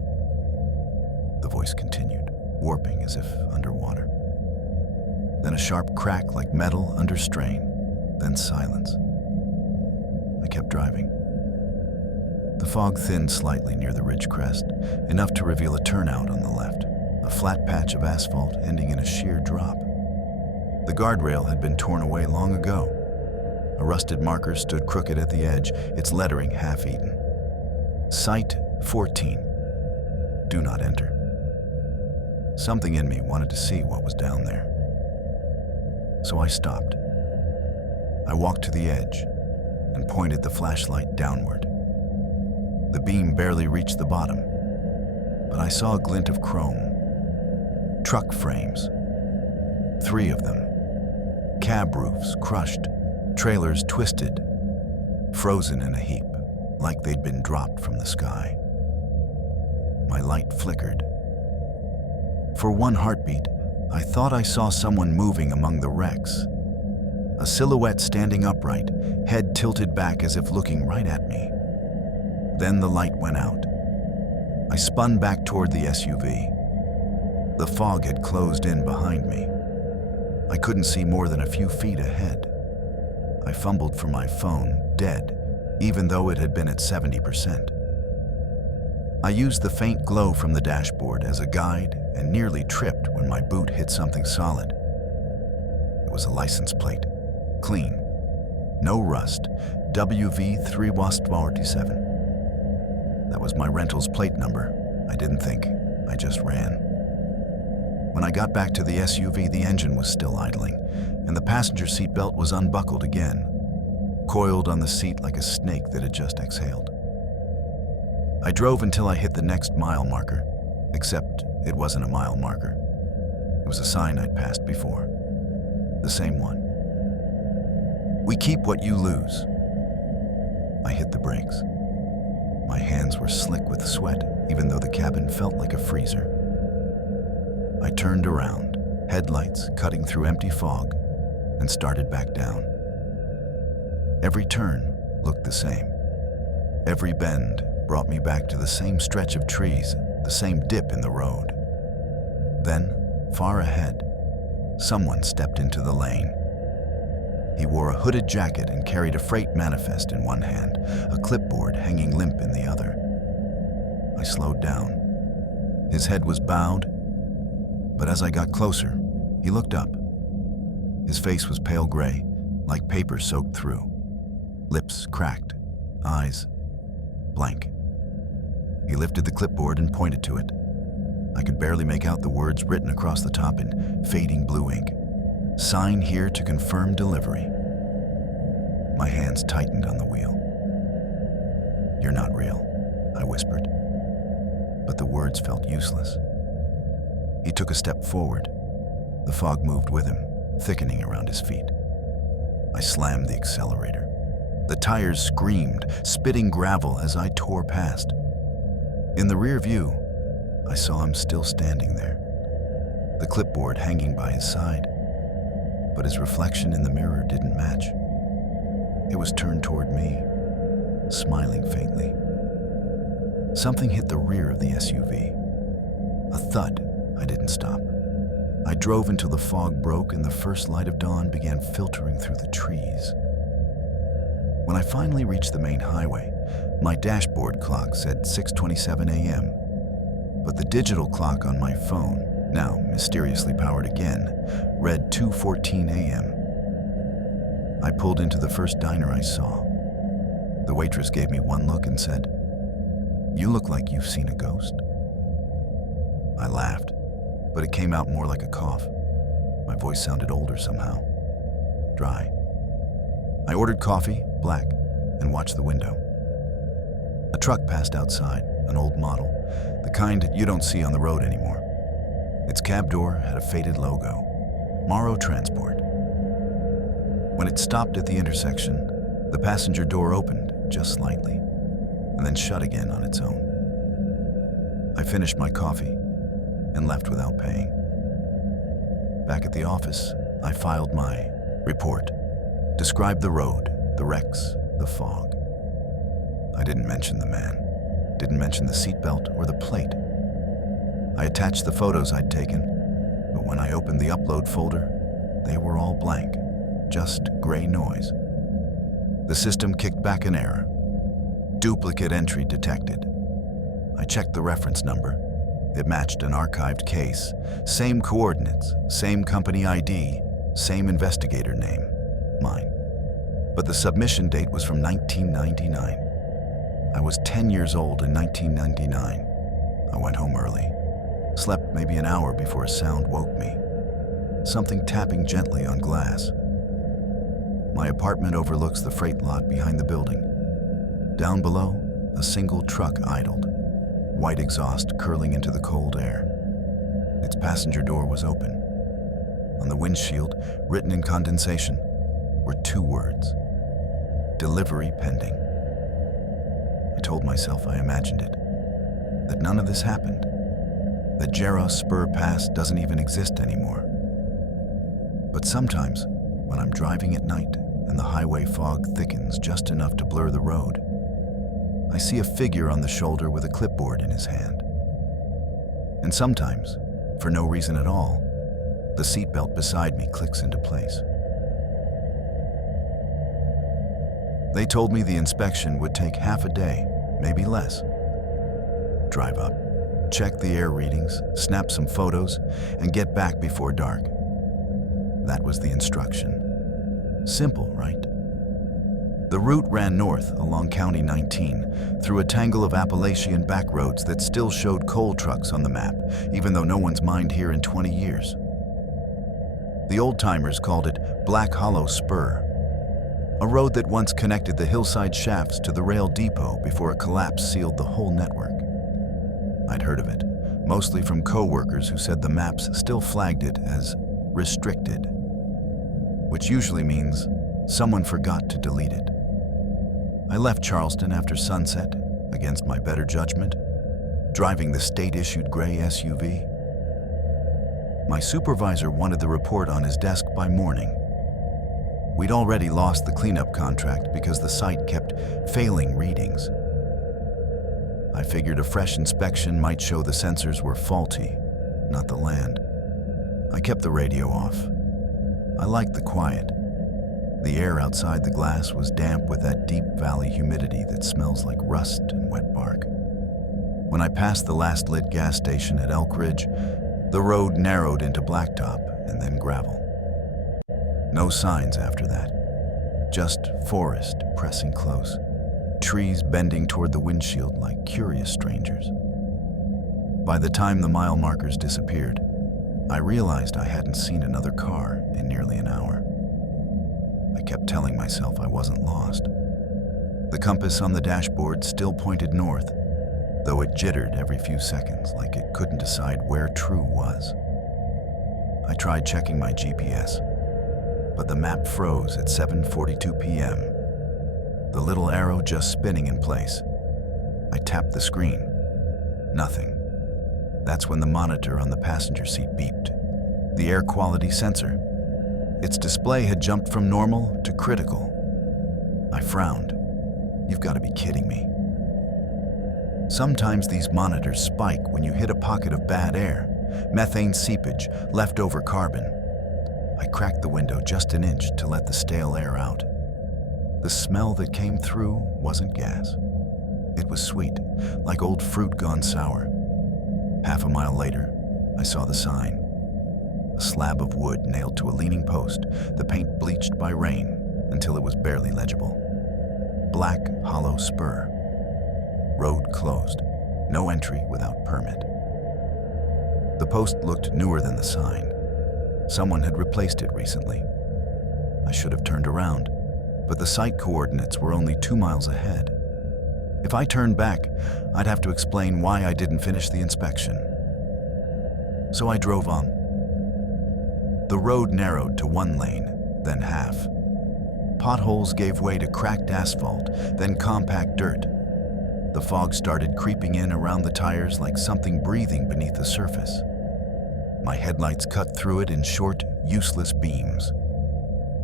The voice continued, warping as if underwater. Then a sharp crack like metal under strain, then silence. I kept driving. The fog thinned slightly near the ridge crest, enough to reveal a turnout on the left, a flat patch of asphalt ending in a sheer drop. The guardrail had been torn away long ago. A rusted marker stood crooked at the edge, its lettering half-eaten. Site 14. Do not enter. Something in me wanted to see what was down there. So I stopped. I walked to the edge and pointed the flashlight downward. The beam barely reached the bottom, but I saw a glint of chrome. Truck frames. 3 of them. Cab roofs crushed, trailers twisted, frozen in a heap, like they'd been dropped from the sky. My light flickered. For one heartbeat, I thought I saw someone moving among the wrecks. A silhouette standing upright, head tilted back as if looking right at me. Then the light went out. I spun back toward the SUV. The fog had closed in behind me. I couldn't see more than a few feet ahead. I fumbled for my phone, dead, even though it had been at 70%. I used the faint glow from the dashboard as a guide and nearly tripped when my boot hit something solid. It was a license plate, clean, no rust, WV3WAST47. That was my rental's plate number. I didn't think, I just ran. When I got back to the SUV, the engine was still idling, and the passenger seat belt was unbuckled again, coiled on the seat like a snake that had just exhaled. I drove until I hit the next mile marker, except it wasn't a mile marker. It was a sign I'd passed before. The same one. We keep what you lose. I hit the brakes. My hands were slick with sweat, even though the cabin felt like a freezer. I turned around, headlights cutting through empty fog, and started back down. Every turn looked the same. Every bend brought me back to the same stretch of trees, the same dip in the road. Then, far ahead, someone stepped into the lane. He wore a hooded jacket and carried a freight manifest in one hand, a clipboard hanging limp in the other. I slowed down. His head was bowed, but as I got closer, he looked up. His face was pale gray, like paper soaked through. Lips cracked, eyes blank. He lifted the clipboard and pointed to it. I could barely make out the words written across the top in fading blue ink. Sign here to confirm delivery. My hands tightened on the wheel. You're not real, I whispered. But the words felt useless. He took a step forward. The fog moved with him, thickening around his feet. I slammed the accelerator. The tires screamed, spitting gravel as I tore past. In the rear view, I saw him still standing there, the clipboard hanging by his side, but his reflection in the mirror didn't match. It was turned toward me, smiling faintly. Something hit the rear of the SUV. A thud. I didn't stop. I drove until the fog broke and the first light of dawn began filtering through the trees. When I finally reached the main highway, my dashboard clock said 6:27 a.m., but the digital clock on my phone, now mysteriously powered again, read 2:14 a.m. I pulled into the first diner I saw. The waitress gave me one look and said, "You look like you've seen a ghost." I laughed, but it came out more like a cough. My voice sounded older somehow, dry. I ordered coffee, black, and watched the window. A truck passed outside, an old model, the kind you don't see on the road anymore. Its cab door had a faded logo, Morrow Transport. When it stopped at the intersection, the passenger door opened just slightly, and then shut again on its own. I finished my coffee and left without paying. Back at the office, I filed my report, described the road, the wrecks, the fog. I didn't mention the man, didn't mention the seatbelt or the plate. I attached the photos I'd taken, but when I opened the upload folder, they were all blank, just gray noise. The system kicked back an error. Duplicate entry detected. I checked the reference number. It matched an archived case. Same coordinates, same company ID, same investigator name, mine. But the submission date was from 1999. I was 10 years old in 1999. I went home early. Slept maybe an hour before a sound woke me. Something tapping gently on glass. My apartment overlooks the freight lot behind the building. Down below, a single truck idled, white exhaust curling into the cold air. Its passenger door was open. On the windshield, written in condensation, were 2 words: delivery pending. I told myself I imagined it, that none of this happened, that Jarrah Spur Pass doesn't even exist anymore. But sometimes, when I'm driving at night and the highway fog thickens just enough to blur the road, I see a figure on the shoulder with a clipboard in his hand. And sometimes, for no reason at all, the seatbelt beside me clicks into place. They told me the inspection would take half a day, maybe less. Drive up, check the air readings, snap some photos, and get back before dark. That was the instruction. Simple, right? The route ran north along County 19, through a tangle of Appalachian back roads that still showed coal trucks on the map, even though no one's mined here in 20 years. The old-timers called it Black Hollow Spur, a road that once connected the hillside shafts to the rail depot before a collapse sealed the whole network. I'd heard of it, mostly from co-workers who said the maps still flagged it as restricted, which usually means someone forgot to delete it. I left Charleston after sunset, against my better judgment, driving the state-issued gray SUV. My supervisor wanted the report on his desk by morning. We'd already lost the cleanup contract because the site kept failing readings. I figured a fresh inspection might show the sensors were faulty, not the land. I kept the radio off. I liked the quiet. The air outside the glass was damp with that deep valley humidity that smells like rust and wet bark. When I passed the last lit gas station at Elk Ridge, the road narrowed into blacktop and then gravel. No signs after that, just forest pressing close, trees bending toward the windshield like curious strangers. By the time the mile markers disappeared, I realized I hadn't seen another car in nearly an hour. I kept telling myself I wasn't lost. The compass on the dashboard still pointed north, though it jittered every few seconds like it couldn't decide where true was. I tried checking my GPS, but the map froze at 7:42 p.m., the little arrow just spinning in place. I tapped the screen, Nothing. That's when the monitor on the passenger seat beeped. The air quality sensor. Its display had jumped from normal to critical. I frowned. You've got to be kidding me. Sometimes these monitors spike when you hit a pocket of bad air, methane seepage, leftover carbon. I cracked the window just an inch to let the stale air out. The smell that came through wasn't gas. It was sweet, like old fruit gone sour. Half a mile later, I saw the sign. A slab of wood nailed to a leaning post, the paint bleached by rain until it was barely legible. Black, hollow spur. Road closed. No entry without permit. The post looked newer than the sign. Someone had replaced it recently. I should have turned around, but the site coordinates were only 2 miles ahead. If I turned back, I'd have to explain why I didn't finish the inspection. So I drove on. The road narrowed to 1 lane, then half. Potholes gave way to cracked asphalt, then compact dirt. The fog started creeping in around the tires like something breathing beneath the surface. My headlights cut through it in short, useless beams.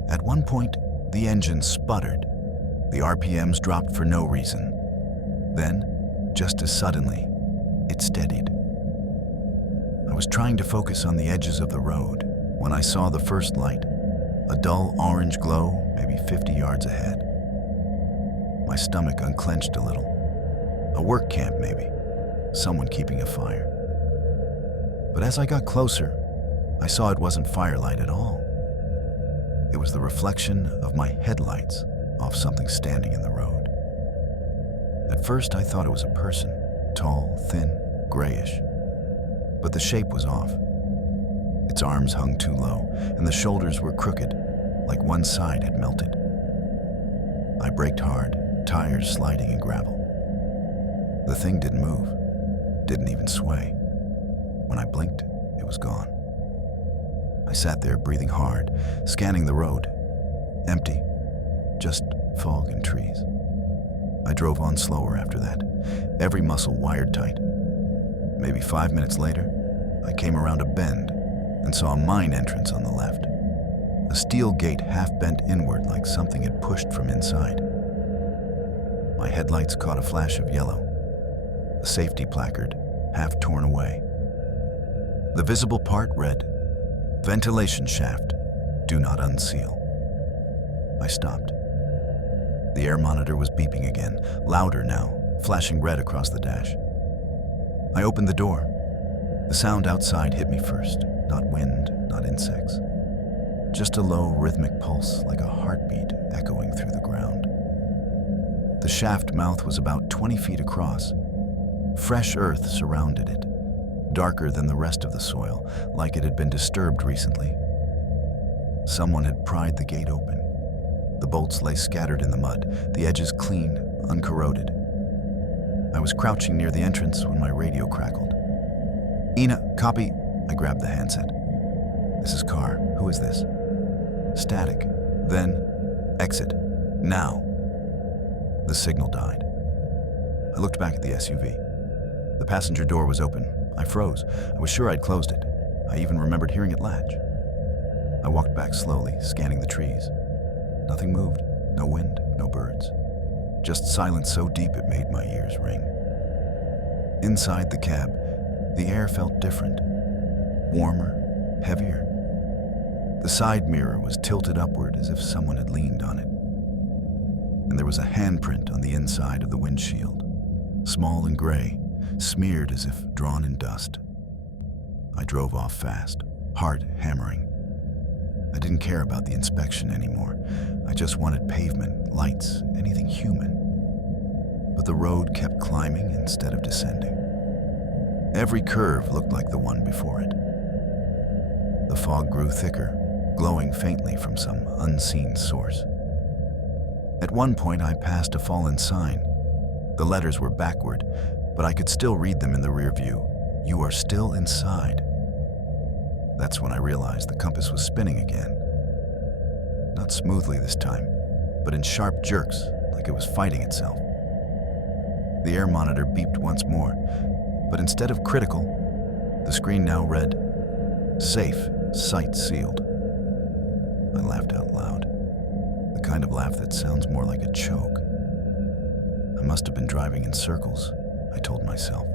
At one point, the engine sputtered. The RPMs dropped for no reason. Then, just as suddenly, it steadied. I was trying to focus on the edges of the road when I saw the first light, a dull orange glow maybe 50 yards ahead. My stomach unclenched a little. A work camp, maybe. Someone keeping a fire. But as I got closer, I saw it wasn't firelight at all. It was the reflection of my headlights off something standing in the road. At first, I thought it was a person, tall, thin, grayish. But the shape was off. Its arms hung too low, and the shoulders were crooked, like one side had melted. I braked hard, tires sliding in gravel. The thing didn't move, didn't even sway. When I blinked, it was gone. I sat there breathing hard, scanning the road. Empty, just fog and trees. I drove on slower after that, every muscle wired tight. Maybe 5 minutes later, I came around a bend and saw a mine entrance on the left. A steel gate half bent inward like something had pushed from inside. My headlights caught a flash of yellow. A safety placard, half torn away. The visible part read, "Ventilation shaft, do not unseal." I stopped. The air monitor was beeping again, louder now, flashing red across the dash. I opened the door. The sound outside hit me first, not wind, not insects. Just a low, rhythmic pulse like a heartbeat echoing through the ground. The shaft mouth was about 20 feet across. Fresh earth surrounded it, darker than the rest of the soil, like it had been disturbed recently. Someone had pried the gate open. The bolts lay scattered in the mud, the edges clean, uncorroded. I was crouching near the entrance when my radio crackled. "Ina, copy." I grabbed the handset. "This is Carr. Who is this?" Static. Then, "Exit. Now." The signal died. I looked back at the SUV. The passenger door was open. I froze. I was sure I'd closed it. I even remembered hearing it latch. I walked back slowly, scanning the trees. Nothing moved. No wind, no birds. Just silence so deep it made my ears ring. Inside the cab, the air felt different. Warmer, heavier. The side mirror was tilted upward as if someone had leaned on it. And there was a handprint on the inside of the windshield, small and gray, smeared as if drawn in dust. I drove off fast, heart hammering. I didn't care about the inspection anymore. I just wanted pavement, lights, anything human. But the road kept climbing instead of descending. Every curve looked like the one before it. The fog grew thicker, glowing faintly from some unseen source. At one point, I passed a fallen sign. The letters were backward, but I could still read them in the rear view. "You are still inside." That's when I realized the compass was spinning again. Not smoothly this time, but in sharp jerks, like it was fighting itself. The air monitor beeped once more. But instead of critical, the screen now read, "Safe, site sealed." I laughed out loud, the kind of laugh that sounds more like a choke. I must have been driving in circles, I told myself.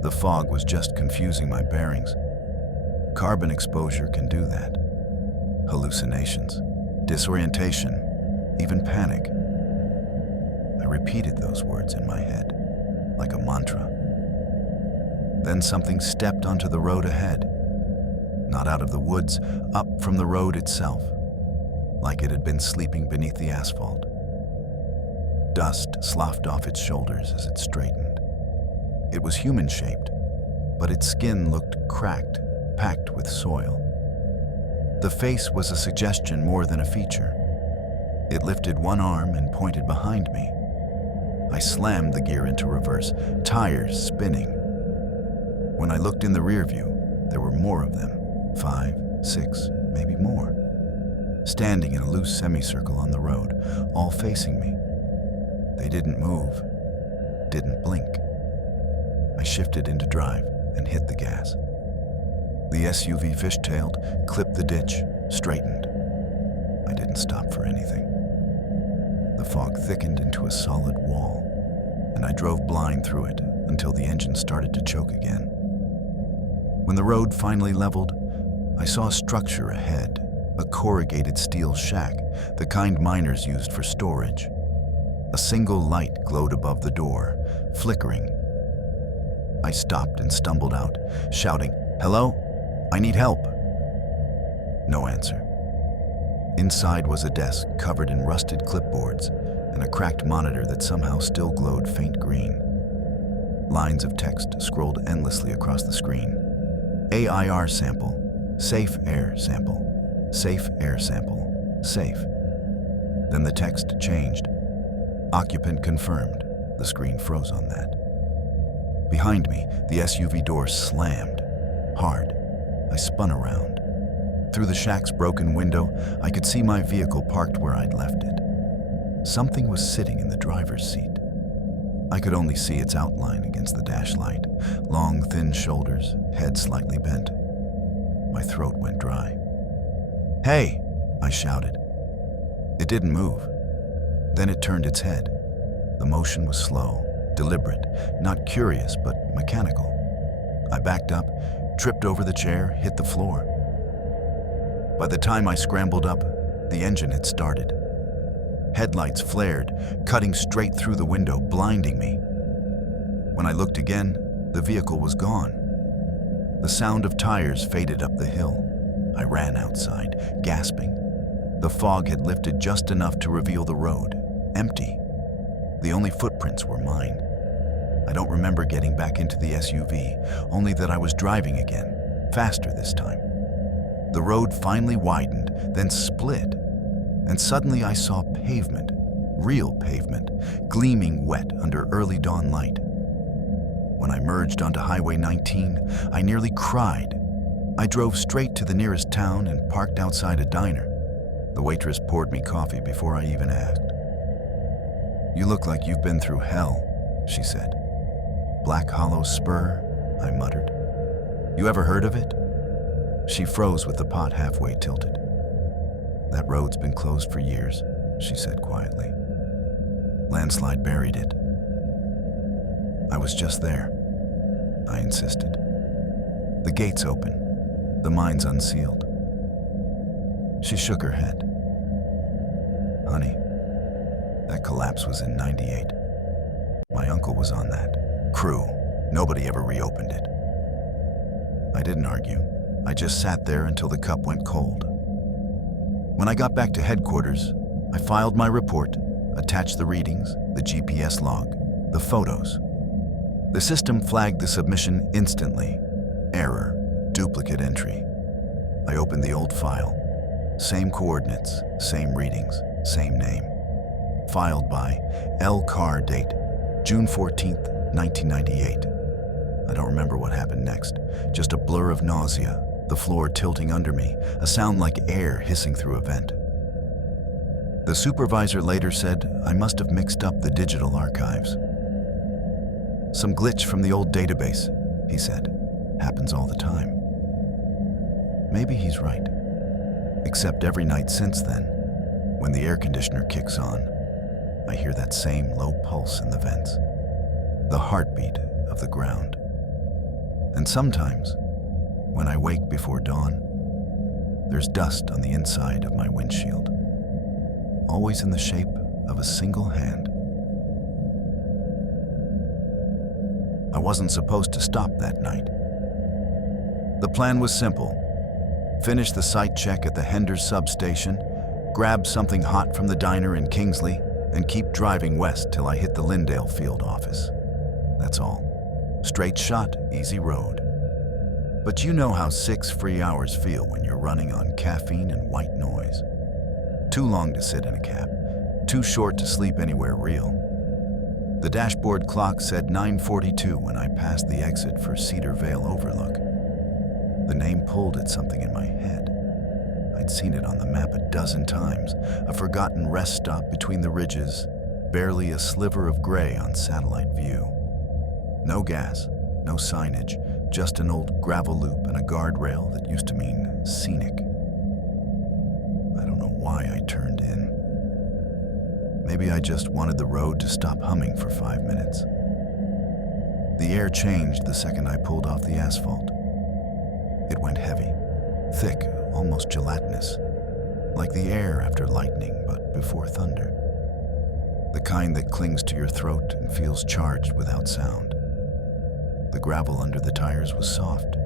The fog was just confusing my bearings. Carbon exposure can do that. Hallucinations, disorientation, even panic. I repeated those words in my head, like a mantra. Then something stepped onto the road ahead. Not out of the woods, up from the road itself, like it had been sleeping beneath the asphalt. Dust sloughed off its shoulders as it straightened. It was human-shaped, but its skin looked cracked, packed with soil. The face was a suggestion more than a feature. It lifted one arm and pointed behind me. I slammed the gear into reverse, tires spinning. When I looked in the rear view, there were more of them, 5, 6, maybe more, standing in a loose semicircle on the road, all facing me. They didn't move, didn't blink. I shifted into drive and hit the gas. The SUV fishtailed, clipped the ditch, straightened. I didn't stop for anything. The fog thickened into a solid wall, and I drove blind through it until the engine started to choke again. When the road finally leveled, I saw a structure ahead, a corrugated steel shack, the kind miners used for storage. A single light glowed above the door, flickering. I stopped and stumbled out, shouting, "Hello? I need help." No answer. Inside was a desk covered in rusted clipboards and a cracked monitor that somehow still glowed faint green. Lines of text scrolled endlessly across the screen. AIR sample, safe air sample, safe air sample, safe. Then the text changed. Occupant confirmed. The screen froze on that. Behind me, the SUV door slammed, hard. I spun around. Through the shack's broken window, I could see my vehicle parked where I'd left it. Something was sitting in the driver's seat. I could only see its outline against the dash light, long, thin shoulders, head slightly bent. My throat went dry. "Hey!" I shouted. It didn't move. Then it turned its head. The motion was slow, deliberate, not curious, but mechanical. I backed up, tripped over the chair, hit the floor. By the time I scrambled up, the engine had started. Headlights flared, cutting straight through the window, blinding me. When I looked again, the vehicle was gone. The sound of tires faded up the hill. I ran outside, gasping. The fog had lifted just enough to reveal the road, empty. The only footprints were mine. I don't remember getting back into the SUV, only that I was driving again, faster this time. The road finally widened, then split, and suddenly I saw pavement, real pavement, gleaming wet under early dawn light. When I merged onto Highway 19, I nearly cried. I drove straight to the nearest town and parked outside a diner. The waitress poured me coffee before I even asked. "You look like you've been through hell," she said. "Black Hollow Spur," I muttered. "You ever heard of it?" She froze with the pot halfway tilted. "That road's been closed for years," she said quietly. "Landslide buried it." "I was just there," I insisted. "The gate's open. The mine's unsealed." She shook her head. "Honey, that collapse was in '98. My uncle was on that crew. Nobody ever reopened it." I didn't argue. I just sat there until the cup went cold. When I got back to headquarters, I filed my report, attached the readings, the GPS log, the photos. The system flagged the submission instantly. Error, duplicate entry. I opened the old file. Same coordinates, same readings, same name. Filed by L. Carr, date June 14th, 1998. I don't remember what happened next. Just a blur of nausea, the floor tilting under me, a sound like air hissing through a vent. The supervisor later said I must have mixed up the digital archives. Some glitch from the old database, he said. Happens all the time. Maybe he's right. Except every night since then, when the air conditioner kicks on, I hear that same low pulse in the vents, the heartbeat of the ground. And sometimes, when I wake before dawn, there's dust on the inside of my windshield, always in the shape of a single hand. I wasn't supposed to stop that night. The plan was simple. Finish the site check at the Henders substation, grab something hot from the diner in Kingsley, and keep driving west till I hit the Lindale field office. That's all. Straight shot, easy road. But you know how 6 free hours feel when you're running on caffeine and white noise. Too long to sit in a cab, too short to sleep anywhere real. The dashboard clock said 9:42 when I passed the exit for Cedar Vale Overlook. The name pulled at something in my head. I'd seen it on the map a dozen times, a forgotten rest stop between the ridges, barely a sliver of gray on satellite view. No gas, no signage, just an old gravel loop and a guardrail that used to mean scenic. I don't know why I turned in. Maybe I just wanted the road to stop humming for 5 minutes. The air changed the second I pulled off the asphalt. It went heavy, thick, almost gelatinous, like the air after lightning but before thunder. The kind that clings to your throat and feels charged without sound. The gravel under the tires was soft,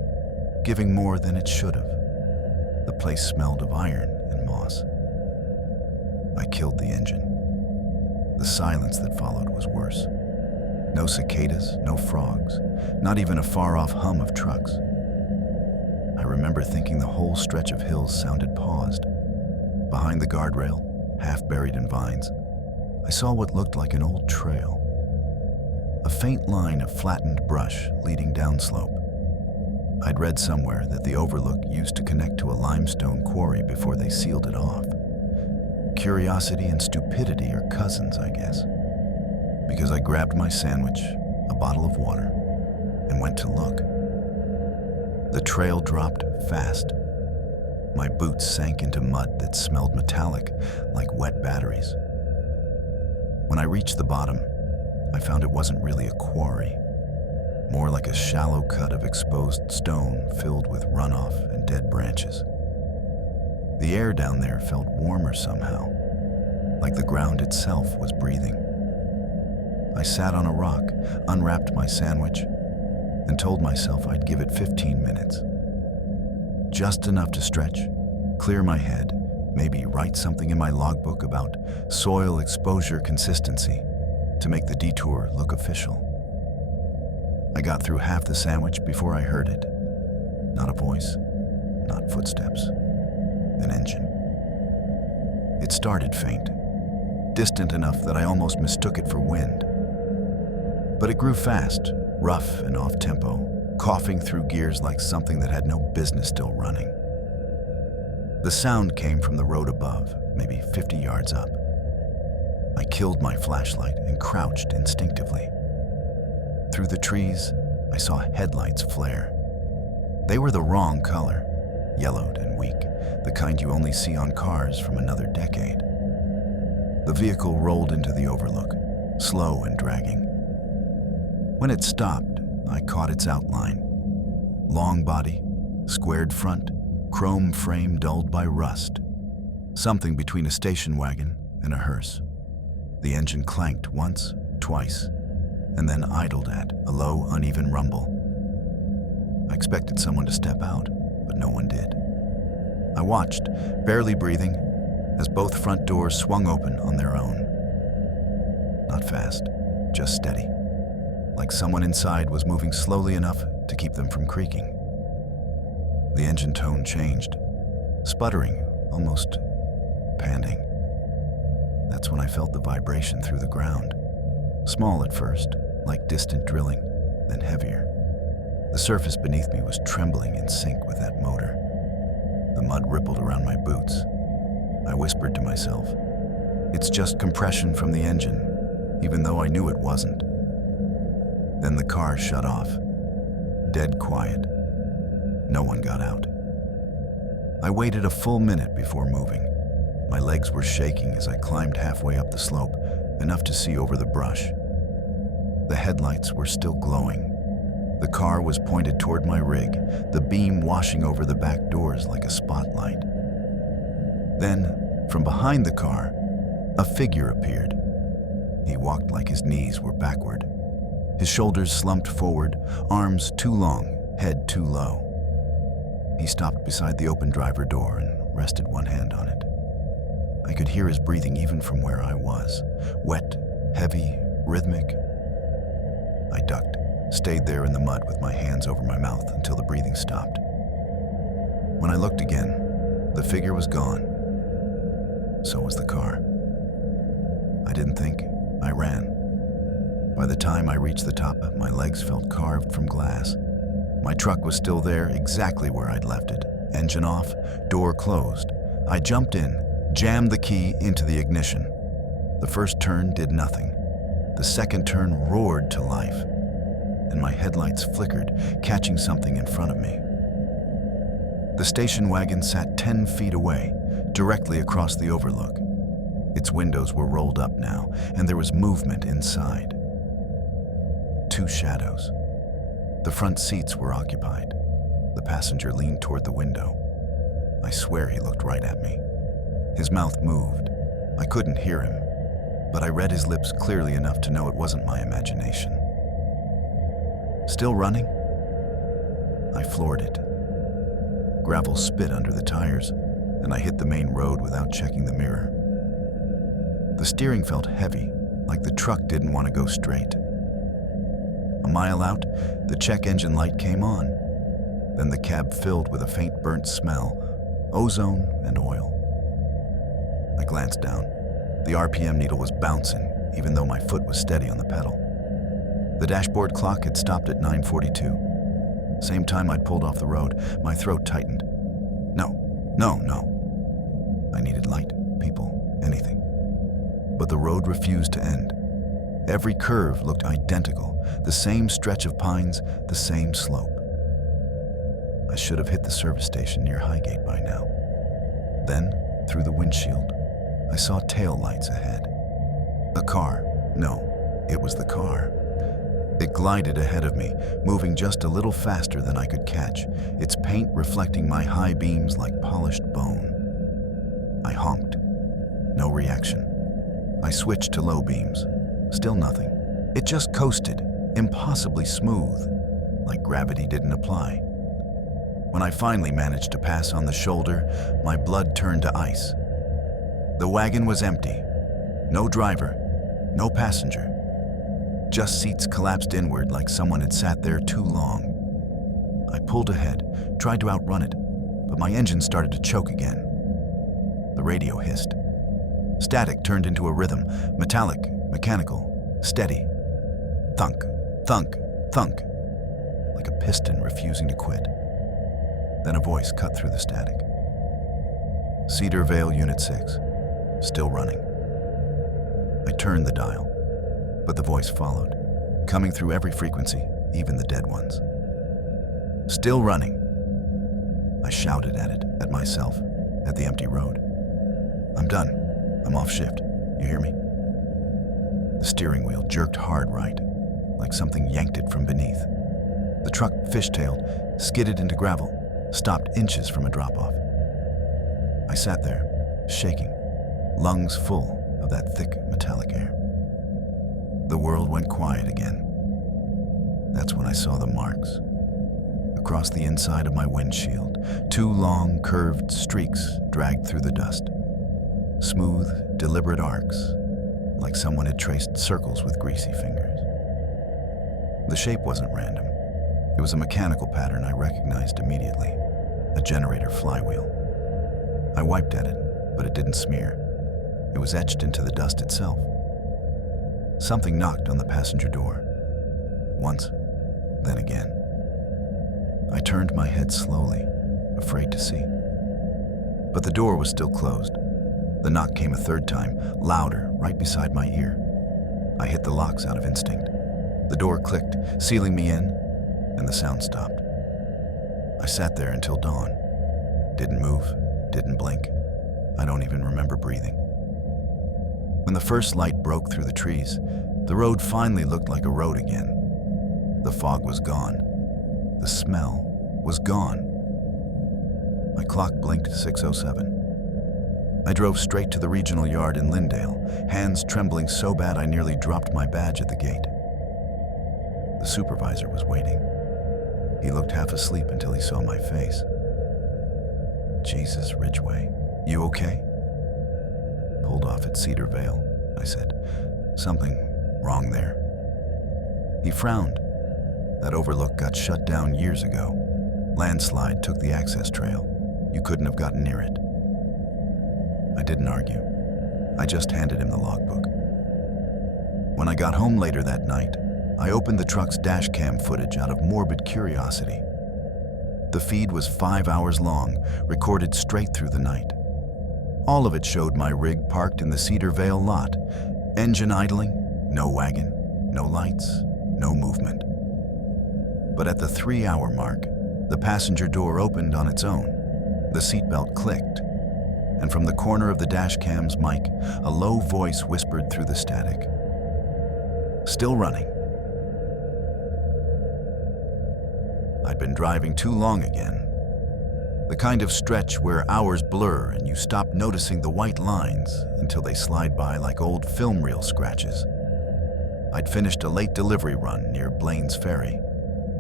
giving more than it should have. The place smelled of iron and moss. I killed the engine. The silence that followed was worse. No cicadas, no frogs, not even a far-off hum of trucks. I remember thinking the whole stretch of hills sounded paused. Behind the guardrail, half buried in vines, I saw what looked like an old trail. A faint line of flattened brush leading downslope. I'd read somewhere that the overlook used to connect to a limestone quarry before they sealed it off. Curiosity and stupidity are cousins, I guess. Because I grabbed my sandwich, a bottle of water, and went to look. The trail dropped fast. My boots sank into mud that smelled metallic, like wet batteries. When I reached the bottom, I found it wasn't really a quarry, more like a shallow cut of exposed stone filled with runoff and dead branches. The air down there felt warmer somehow, like the ground itself was breathing. I sat on a rock, unwrapped my sandwich, and told myself I'd give it 15 minutes. Just enough to stretch, clear my head, maybe write something in my logbook about soil exposure consistency to make the detour look official. I got through half the sandwich before I heard it. Not a voice, not footsteps, an engine. It started faint, distant enough that I almost mistook it for wind. But it grew fast, rough and off-tempo, coughing through gears like something that had no business still running. The sound came from the road above, maybe 50 yards up. I killed my flashlight and crouched instinctively. Through the trees, I saw headlights flare. They were the wrong color, yellowed and weak, the kind you only see on cars from another decade. The vehicle rolled into the overlook, slow and dragging. When it stopped, I caught its outline. Long body, squared front, chrome frame dulled by rust. Something between a station wagon and a hearse. The engine clanked once, twice, and then idled at a low, uneven rumble. I expected someone to step out, but no one did. I watched, barely breathing, as both front doors swung open on their own. Not fast, just steady. Like someone inside was moving slowly enough to keep them from creaking. The engine tone changed, sputtering, almost panting. That's when I felt the vibration through the ground. Small at first, like distant drilling, then heavier. The surface beneath me was trembling in sync with that motor. The mud rippled around my boots. I whispered to myself, "It's just compression from the engine," even though I knew it wasn't. Then the car shut off. Dead quiet. No one got out. I waited a full minute before moving. My legs were shaking as I climbed halfway up the slope, enough to see over the brush. The headlights were still glowing. The car was pointed toward my rig, the beam washing over the back doors like a spotlight. Then, from behind the car, a figure appeared. He walked like his knees were backward. His shoulders slumped forward, arms too long, head too low. He stopped beside the open driver door and rested one hand on it. I could hear his breathing even from where I was, wet, heavy, rhythmic. I ducked, stayed there in the mud with my hands over my mouth until the breathing stopped. When I looked again, the figure was gone. So was the car. I didn't think, I ran. By the time I reached the top, my legs felt carved from glass. My truck was still there, exactly where I'd left it. Engine off, door closed. I jumped in, jammed the key into the ignition. The first turn did nothing. The second turn roared to life, and my headlights flickered, catching something in front of me. The station wagon sat 10 feet away, directly across the overlook. Its windows were rolled up now, and there was movement inside. 2 shadows. The front seats were occupied. The passenger leaned toward the window. I swear he looked right at me. His mouth moved. I couldn't hear him, but I read his lips clearly enough to know it wasn't my imagination. Still running? I floored it. Gravel spit under the tires, and I hit the main road without checking the mirror. The steering felt heavy, like the truck didn't want to go straight. A mile out, the check engine light came on. Then the cab filled with a faint burnt smell, ozone and oil. I glanced down. The RPM needle was bouncing, even though my foot was steady on the pedal. The dashboard clock had stopped at 9:42. Same time I'd pulled off the road, my throat tightened. No. I needed light, people, anything. But the road refused to end. Every curve looked identical, the same stretch of pines, the same slope. I should have hit the service station near Highgate by now. Then, through the windshield, I saw tail lights ahead. A car. No, it was the car. It glided ahead of me, moving just a little faster than I could catch, its paint reflecting my high beams like polished bone. I honked. No reaction. I switched to low beams. Still nothing. It just coasted, impossibly smooth, like gravity didn't apply. When I finally managed to pass on the shoulder, my blood turned to ice. The wagon was empty. No driver, no passenger. Just seats collapsed inward like someone had sat there too long. I pulled ahead, tried to outrun it, but my engine started to choke again. The radio hissed. Static turned into a rhythm, metallic, mechanical, steady. Thunk, thunk, thunk, like a piston refusing to quit. Then a voice cut through the static. Cedar Vale Unit 6, still running. I turned the dial, but the voice followed, coming through every frequency, even the dead ones. Still running. I shouted at it, at myself, at the empty road. I'm done. I'm off shift. You hear me? The steering wheel jerked hard right, like something yanked it from beneath. The truck fishtailed, skidded into gravel, stopped inches from a drop-off. I sat there, shaking, lungs full of that thick metallic air. The world went quiet again. That's when I saw the marks. Across the inside of my windshield, 2 long, curved streaks dragged through the dust. Smooth, deliberate arcs, like someone had traced circles with greasy fingers. The shape wasn't random. It was a mechanical pattern I recognized immediately, a generator flywheel. I wiped at it, but it didn't smear. It was etched into the dust itself. Something knocked on the passenger door. Once, then again. I turned my head slowly, afraid to see. But the door was still closed. The knock came a third time, louder, right beside my ear. I hit the locks out of instinct. The door clicked, sealing me in, and the sound stopped. I sat there until dawn. Didn't move, didn't blink. I don't even remember breathing. When the first light broke through the trees, the road finally looked like a road again. The fog was gone. The smell was gone. My clock blinked 6:07. I drove straight to the regional yard in Lindale, hands trembling so bad I nearly dropped my badge at the gate. The supervisor was waiting. He looked half asleep until he saw my face. "Jesus, Ridgway, you okay?" "Pulled off at Cedar Vale," I said. "Something wrong there." He frowned. "That overlook got shut down years ago. Landslide took the access trail. You couldn't have gotten near it." I didn't argue. I just handed him the logbook. When I got home later that night, I opened the truck's dash cam footage out of morbid curiosity. The feed was 5 hours long, recorded straight through the night. All of it showed my rig parked in the Cedar Vale lot, engine idling, no wagon, no lights, no movement. But at the 3-hour mark, the passenger door opened on its own, the seatbelt clicked, and from the corner of the dash cam's mic, a low voice whispered through the static. "Still running." I'd been driving too long again. The kind of stretch where hours blur and you stop noticing the white lines until they slide by like old film reel scratches. I'd finished a late delivery run near Blaine's Ferry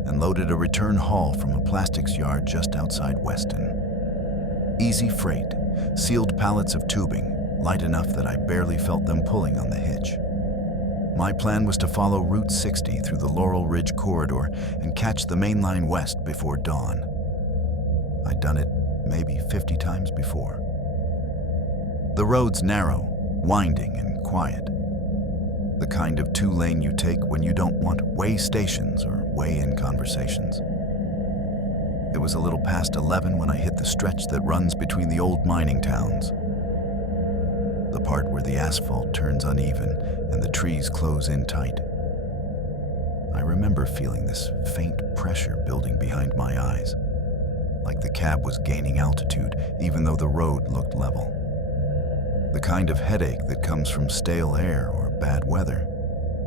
and loaded a return haul from a plastics yard just outside Weston. Easy freight, sealed pallets of tubing, light enough that I barely felt them pulling on the hitch. My plan was to follow Route 60 through the Laurel Ridge corridor and catch the main line west before dawn. I'd done it maybe 50 times before. The road's narrow, winding, and quiet. The kind of two-lane you take when you don't want way stations or way-in conversations. It was a little past 11 when I hit the stretch that runs between the old mining towns. The part where the asphalt turns uneven and the trees close in tight. I remember feeling this faint pressure building behind my eyes, like the cab was gaining altitude even though the road looked level. The kind of headache that comes from stale air or bad weather,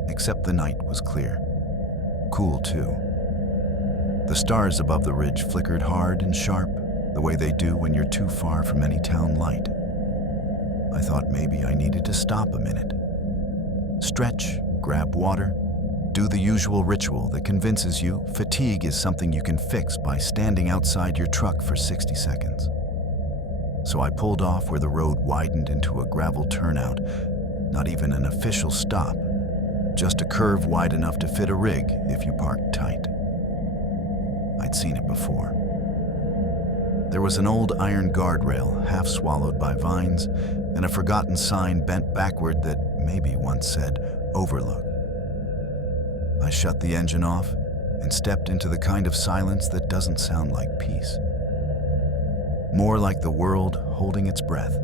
except the night was clear. Cool too. The stars above the ridge flickered hard and sharp, the way they do when you're too far from any town light. I thought maybe I needed to stop a minute. Stretch, grab water, do the usual ritual that convinces you fatigue is something you can fix by standing outside your truck for 60 seconds. So I pulled off where the road widened into a gravel turnout, not even an official stop, just a curve wide enough to fit a rig if you parked tight. I'd seen it before. There was an old iron guardrail half swallowed by vines and a forgotten sign bent backward that maybe once said, "Overlook." I shut the engine off and stepped into the kind of silence that doesn't sound like peace. More like the world holding its breath.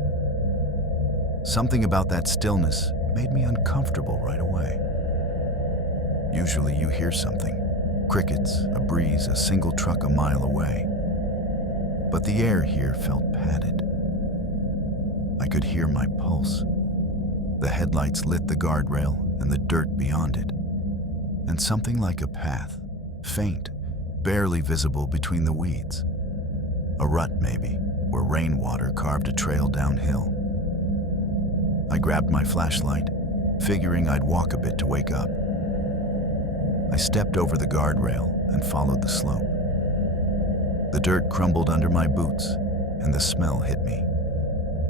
Something about that stillness made me uncomfortable right away. Usually you hear something, crickets, a breeze, a single truck a mile away. But the air here felt padded. I could hear my pulse. The headlights lit the guardrail and the dirt beyond it. And something like a path, faint, barely visible between the weeds. A rut maybe, where rainwater carved a trail downhill. I grabbed my flashlight, figuring I'd walk a bit to wake up. I stepped over the guardrail and followed the slope. The dirt crumbled under my boots, and the smell hit me.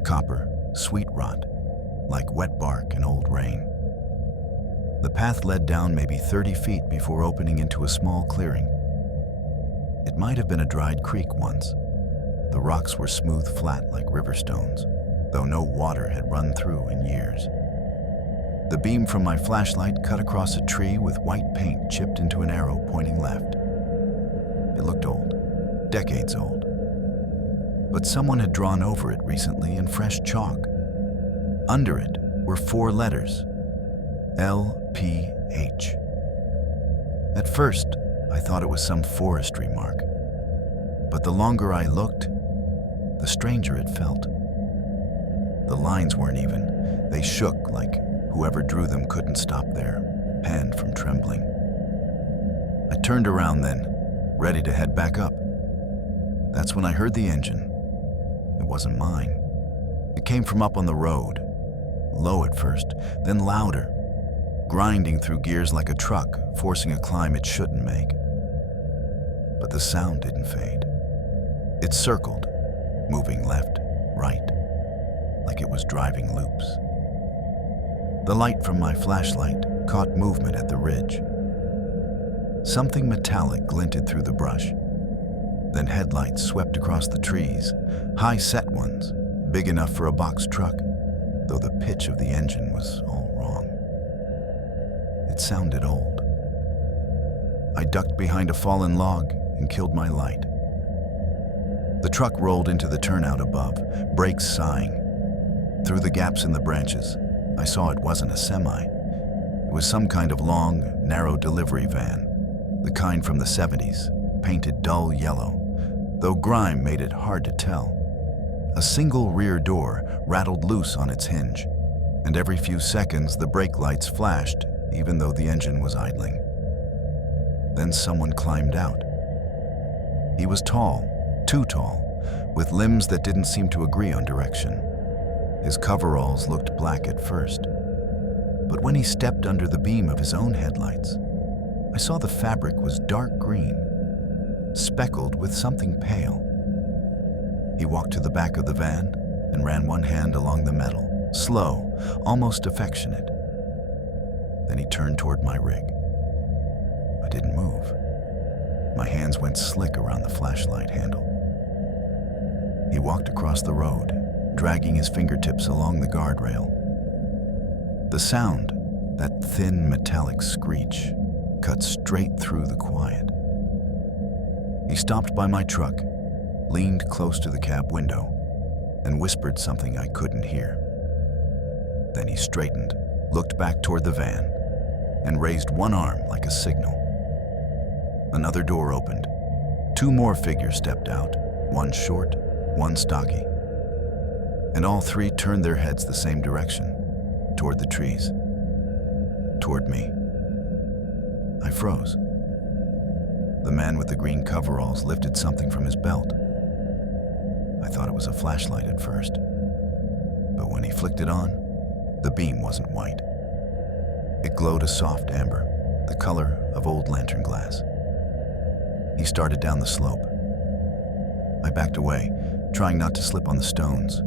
Copper, sweet rot, like wet bark and old rain. The path led down maybe 30 feet before opening into a small clearing. It might have been a dried creek once. The rocks were smooth flat like river stones, though no water had run through in years. The beam from my flashlight cut across a tree with white paint chipped into an arrow pointing left. It looked old, decades old. But someone had drawn over it recently in fresh chalk. Under it were 4 letters, LPH. At first, I thought it was some forestry mark. But the longer I looked, the stranger it felt. The lines weren't even. They shook like whoever drew them couldn't stop their hand from trembling. I turned around then, ready to head back up. That's when I heard the engine. It wasn't mine. It came from up on the road. Low at first, then louder, grinding through gears like a truck, forcing a climb it shouldn't make. But the sound didn't fade. It circled, moving left, right, like it was driving loops. The light from my flashlight caught movement at the ridge. Something metallic glinted through the brush. Then headlights swept across the trees, high-set ones, big enough for a box truck, though the pitch of the engine was all wrong. It sounded old. I ducked behind a fallen log and killed my light. The truck rolled into the turnout above, brakes sighing. Through the gaps in the branches, I saw it wasn't a semi. It was some kind of long, narrow delivery van, the kind from the 70s, painted dull yellow, though grime made it hard to tell. A single rear door rattled loose on its hinge, and every few seconds the brake lights flashed, even though the engine was idling. Then someone climbed out. He was tall, too tall, with limbs that didn't seem to agree on direction. His coveralls looked black at first, but when he stepped under the beam of his own headlights, I saw the fabric was dark green, speckled with something pale. He walked to the back of the van and ran one hand along the metal, slow, almost affectionate. Then he turned toward my rig. I didn't move. My hands went slick around the flashlight handle. He walked across the road, dragging his fingertips along the guardrail. The sound, that thin metallic screech, cut straight through the quiet. He stopped by my truck, leaned close to the cab window, and whispered something I couldn't hear. Then he straightened, looked back toward the van, and raised one arm like a signal. Another door opened. Two more figures stepped out, one short, one stocky. And all three turned their heads the same direction, toward the trees, toward me. I froze. The man with the green coveralls lifted something from his belt. I thought it was a flashlight at first, but when he flicked it on, the beam wasn't white. It glowed a soft amber, the color of old lantern glass. He started down the slope. I backed away, trying not to slip on the stones.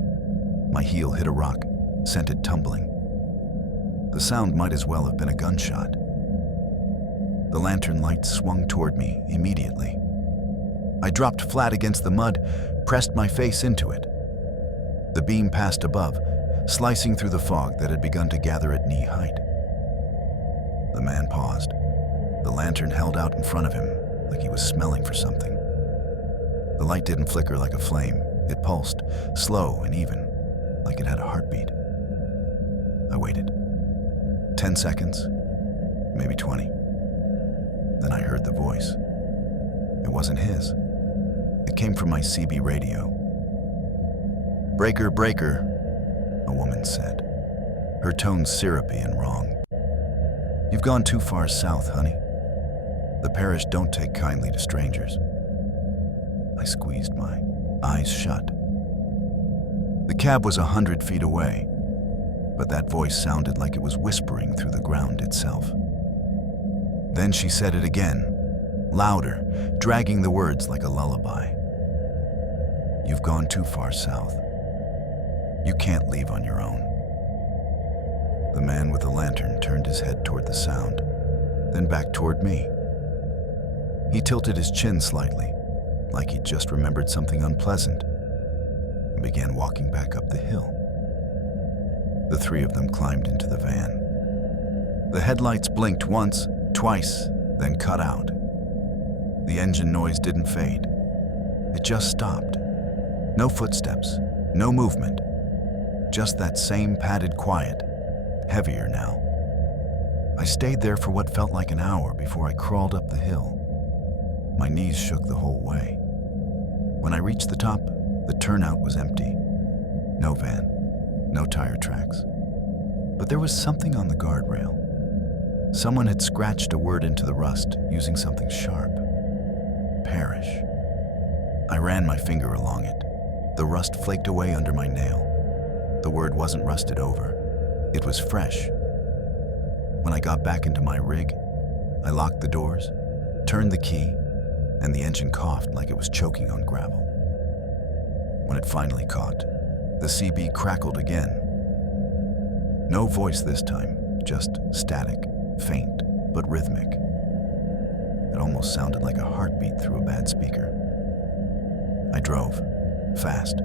My heel hit a rock, sent it tumbling. The sound might as well have been a gunshot. The lantern light swung toward me immediately. I dropped flat against the mud, pressed my face into it. The beam passed above, slicing through the fog that had begun to gather at knee height. The man paused. The lantern held out in front of him, like he was smelling for something. The light didn't flicker like a flame. It pulsed, slow and even, like it had a heartbeat. I waited. 10 seconds, maybe 20. Then I heard the voice. It wasn't his. It came from my CB radio. "Breaker, breaker," a woman said, her tone syrupy and wrong. "You've gone too far south, honey. The parish don't take kindly to strangers." I squeezed my eyes shut. The cab was 100 feet away, but that voice sounded like it was whispering through the ground itself. Then she said it again, louder, dragging the words like a lullaby. "You've gone too far south. You can't leave on your own." The man with the lantern turned his head toward the sound, then back toward me. He tilted his chin slightly, like he'd just remembered something unpleasant, and began walking back up the hill. The three of them climbed into the van. The headlights blinked once, twice, then cut out. The engine noise didn't fade. It just stopped. No footsteps, no movement. Just that same padded quiet, heavier now. I stayed there for what felt like an hour before I crawled up the hill. My knees shook the whole way. When I reached the top, the turnout was empty. No van, no tire tracks. But there was something on the guardrail. Someone had scratched a word into the rust using something sharp. Parish. I ran my finger along it. The rust flaked away under my nail. The word wasn't rusted over. It was fresh. When I got back into my rig, I locked the doors, turned the key, and the engine coughed like it was choking on gravel. When it finally caught, the CB crackled again. No voice this time, just static, faint, but rhythmic. It almost sounded like a heartbeat through a bad speaker. I drove, fast.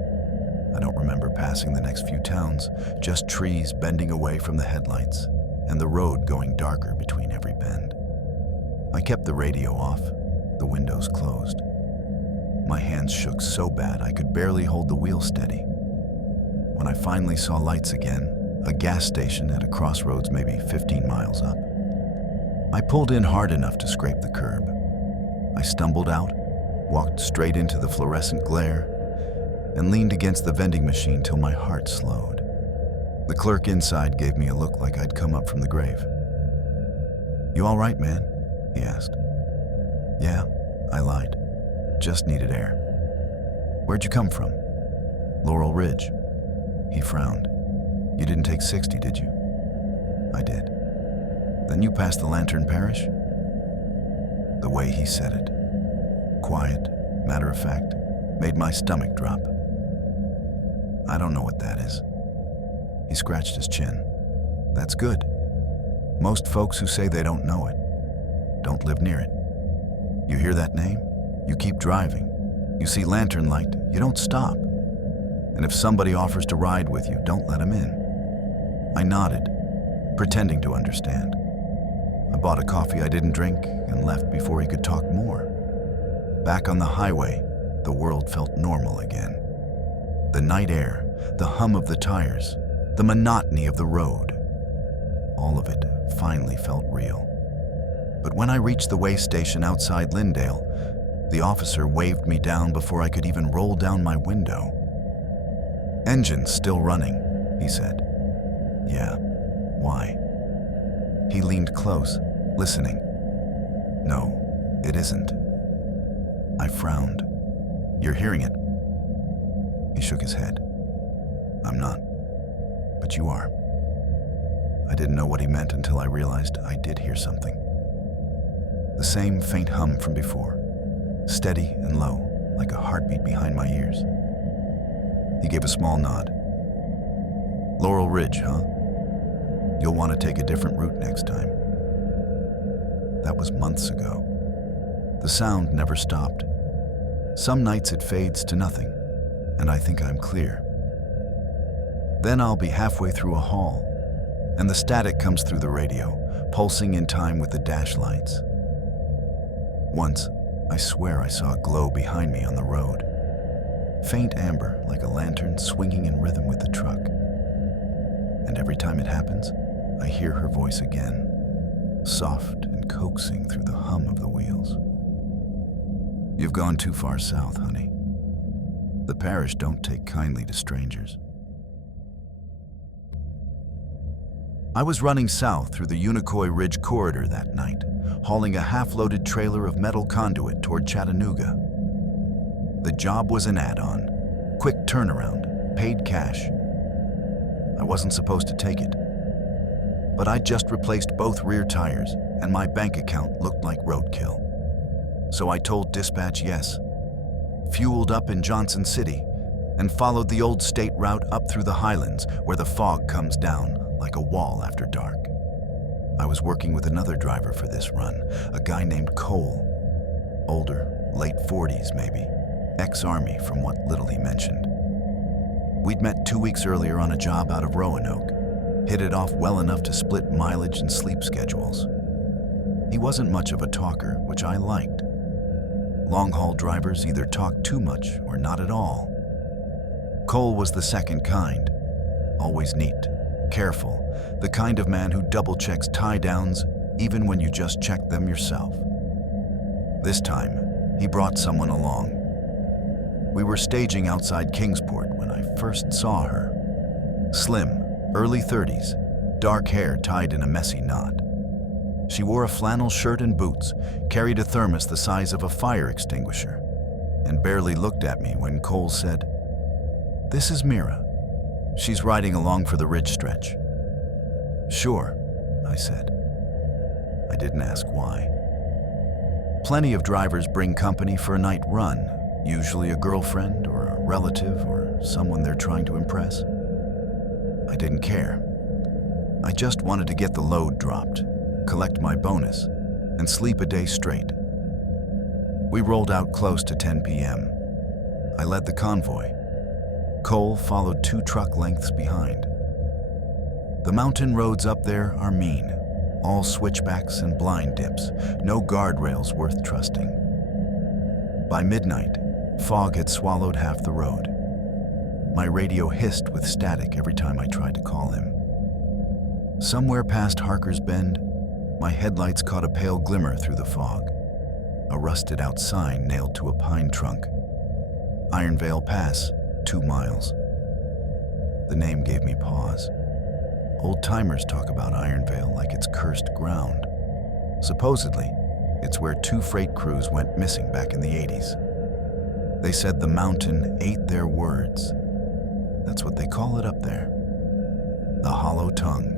I don't remember passing the next few towns, just trees bending away from the headlights, and the road going darker between every bend. I kept the radio off, the windows closed. My hands shook so bad I could barely hold the wheel steady. When I finally saw lights again, a gas station at a crossroads maybe 15 miles up, I pulled in hard enough to scrape the curb. I stumbled out, walked straight into the fluorescent glare, and leaned against the vending machine till my heart slowed. The clerk inside gave me a look like I'd come up from the grave. "You all right, man?" he asked. "Yeah," I lied. "Just needed air." "Where'd you come from?" "Laurel Ridge." He frowned. "You didn't take 60, did you?" "I did." "Then you passed the Lantern Parish?" The way he said it, quiet, matter of fact, made my stomach drop. "I don't know what that is." He scratched his chin. "That's good. Most folks who say they don't know it don't live near it. You hear that name? You keep driving. You see lantern light, you don't stop. And if somebody offers to ride with you, don't let them in." I nodded, pretending to understand. I bought a coffee I didn't drink and left before he could talk more. Back on the highway, the world felt normal again. The night air, the hum of the tires, the monotony of the road. All of it finally felt real. But when I reached the way station outside Lindale, the officer waved me down before I could even roll down my window. "Engine's still running," he said. "Yeah, why?" He leaned close, listening. "No, it isn't." I frowned. "You're hearing it?" He shook his head. "I'm not, but you are." I didn't know what he meant until I realized I did hear something. The same faint hum from before, steady and low, like a heartbeat behind my ears. He gave a small nod. "Laurel Ridge, huh? You'll want to take a different route next time." That was months ago. The sound never stopped. Some nights it fades to nothing, and I think I'm clear. Then I'll be halfway through a hall, and the static comes through the radio, pulsing in time with the dash lights. Once, I swear I saw a glow behind me on the road. Faint amber, like a lantern swinging in rhythm with the truck. And every time it happens, I hear her voice again, soft and coaxing through the hum of the wheels. "You've gone too far south, honey. The parish don't take kindly to strangers." I was running south through the Unicoi Ridge corridor that night, hauling a half-loaded trailer of metal conduit toward Chattanooga. The job was an add-on, quick turnaround, paid cash. I wasn't supposed to take it, but I'd just replaced both rear tires, and my bank account looked like roadkill. So I told dispatch yes, fueled up in Johnson City, and followed the old state route up through the highlands where the fog comes down like a wall after dark. I was working with another driver for this run, a guy named Cole. Older, late 40s maybe, ex-Army from what little he mentioned. We'd met 2 weeks earlier on a job out of Roanoke, hit it off well enough to split mileage and sleep schedules. He wasn't much of a talker, which I liked. Long-haul drivers either talk too much or not at all. Cole was the second kind, always neat, careful, the kind of man who double-checks tie-downs even when you just checked them yourself. This time, he brought someone along. We were staging outside Kingsport when I first saw her. Slim, early 30s, dark hair tied in a messy knot. She wore a flannel shirt and boots, carried a thermos the size of a fire extinguisher, and barely looked at me when Cole said, "This is Mira. She's riding along for the ridge stretch." "Sure," I said. I didn't ask why. Plenty of drivers bring company for a night run, usually a girlfriend or a relative or someone they're trying to impress. I didn't care. I just wanted to get the load dropped, collect my bonus, and sleep a day straight. We rolled out close to 10 p.m. I led the convoy. Cole followed 2 truck lengths behind. The mountain roads up there are mean, all switchbacks and blind dips, no guardrails worth trusting. By midnight, fog had swallowed half the road. My radio hissed with static every time I tried to call him. Somewhere past Harker's Bend, my headlights caught a pale glimmer through the fog, a rusted-out sign nailed to a pine trunk. Ironvale Pass, 2 miles. The name gave me pause. Old-timers talk about Ironvale like it's cursed ground. Supposedly, it's where 2 freight crews went missing back in the 80s. They said the mountain ate their words. That's what they call it up there. The hollow tongue.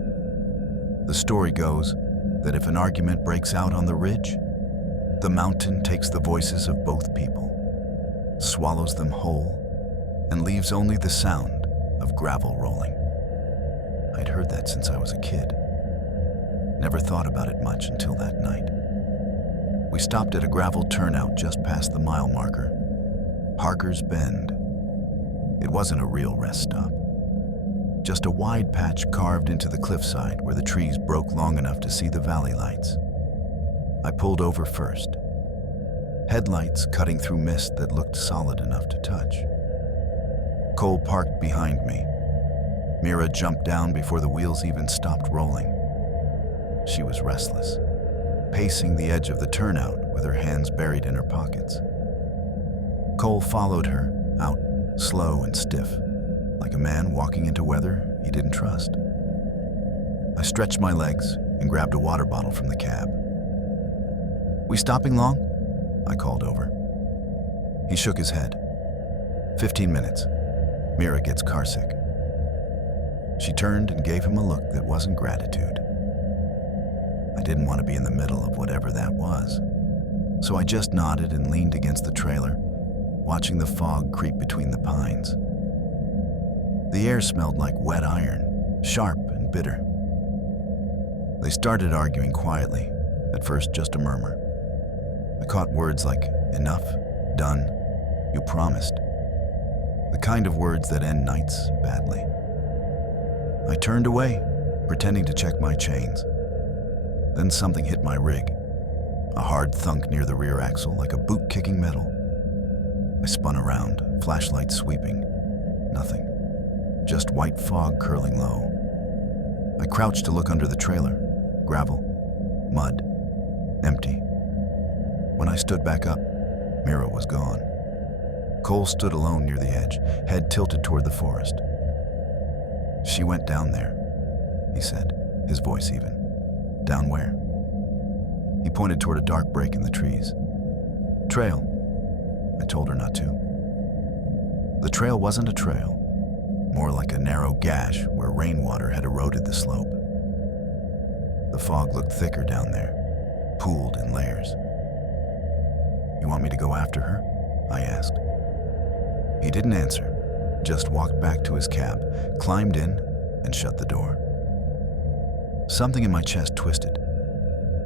The story goes that if an argument breaks out on the ridge, the mountain takes the voices of both people, swallows them whole, and leaves only the sound of gravel rolling. I'd heard that since I was a kid. Never thought about it much until that night. We stopped at a gravel turnout just past the mile marker, Harker's Bend. It wasn't a real rest stop. Just a wide patch carved into the cliffside where the trees broke long enough to see the valley lights. I pulled over first, headlights cutting through mist that looked solid enough to touch. Cole parked behind me. Mira jumped down before the wheels even stopped rolling. She was restless, pacing the edge of the turnout with her hands buried in her pockets. Cole followed her, out slow and stiff, like a man walking into weather he didn't trust. I stretched my legs and grabbed a water bottle from the cab. "We stopping long?" I called over. He shook his head. 15 minutes. Mira gets carsick." She turned and gave him a look that wasn't gratitude. I didn't want to be in the middle of whatever that was, so I just nodded and leaned against the trailer, watching the fog creep between the pines. The air smelled like wet iron, sharp and bitter. They started arguing quietly, at first just a murmur. I caught words like enough, done, you promised. The kind of words that end nights badly. I turned away, pretending to check my chains. Then something hit my rig, a hard thunk near the rear axle like a boot kicking metal. I spun around, flashlight sweeping. Nothing. Just white fog curling low. I crouched to look under the trailer. Gravel. Mud. Empty. When I stood back up, Mira was gone. Cole stood alone near the edge, head tilted toward the forest. "She went down there," he said, his voice even. "Down where?" He pointed toward a dark break in the trees. "Trail." I told her not to. The trail wasn't a trail, more like a narrow gash where rainwater had eroded the slope. The fog looked thicker down there, pooled in layers. "You want me to go after her?" I asked. He didn't answer, just walked back to his cab, climbed in, and shut the door. Something in my chest twisted.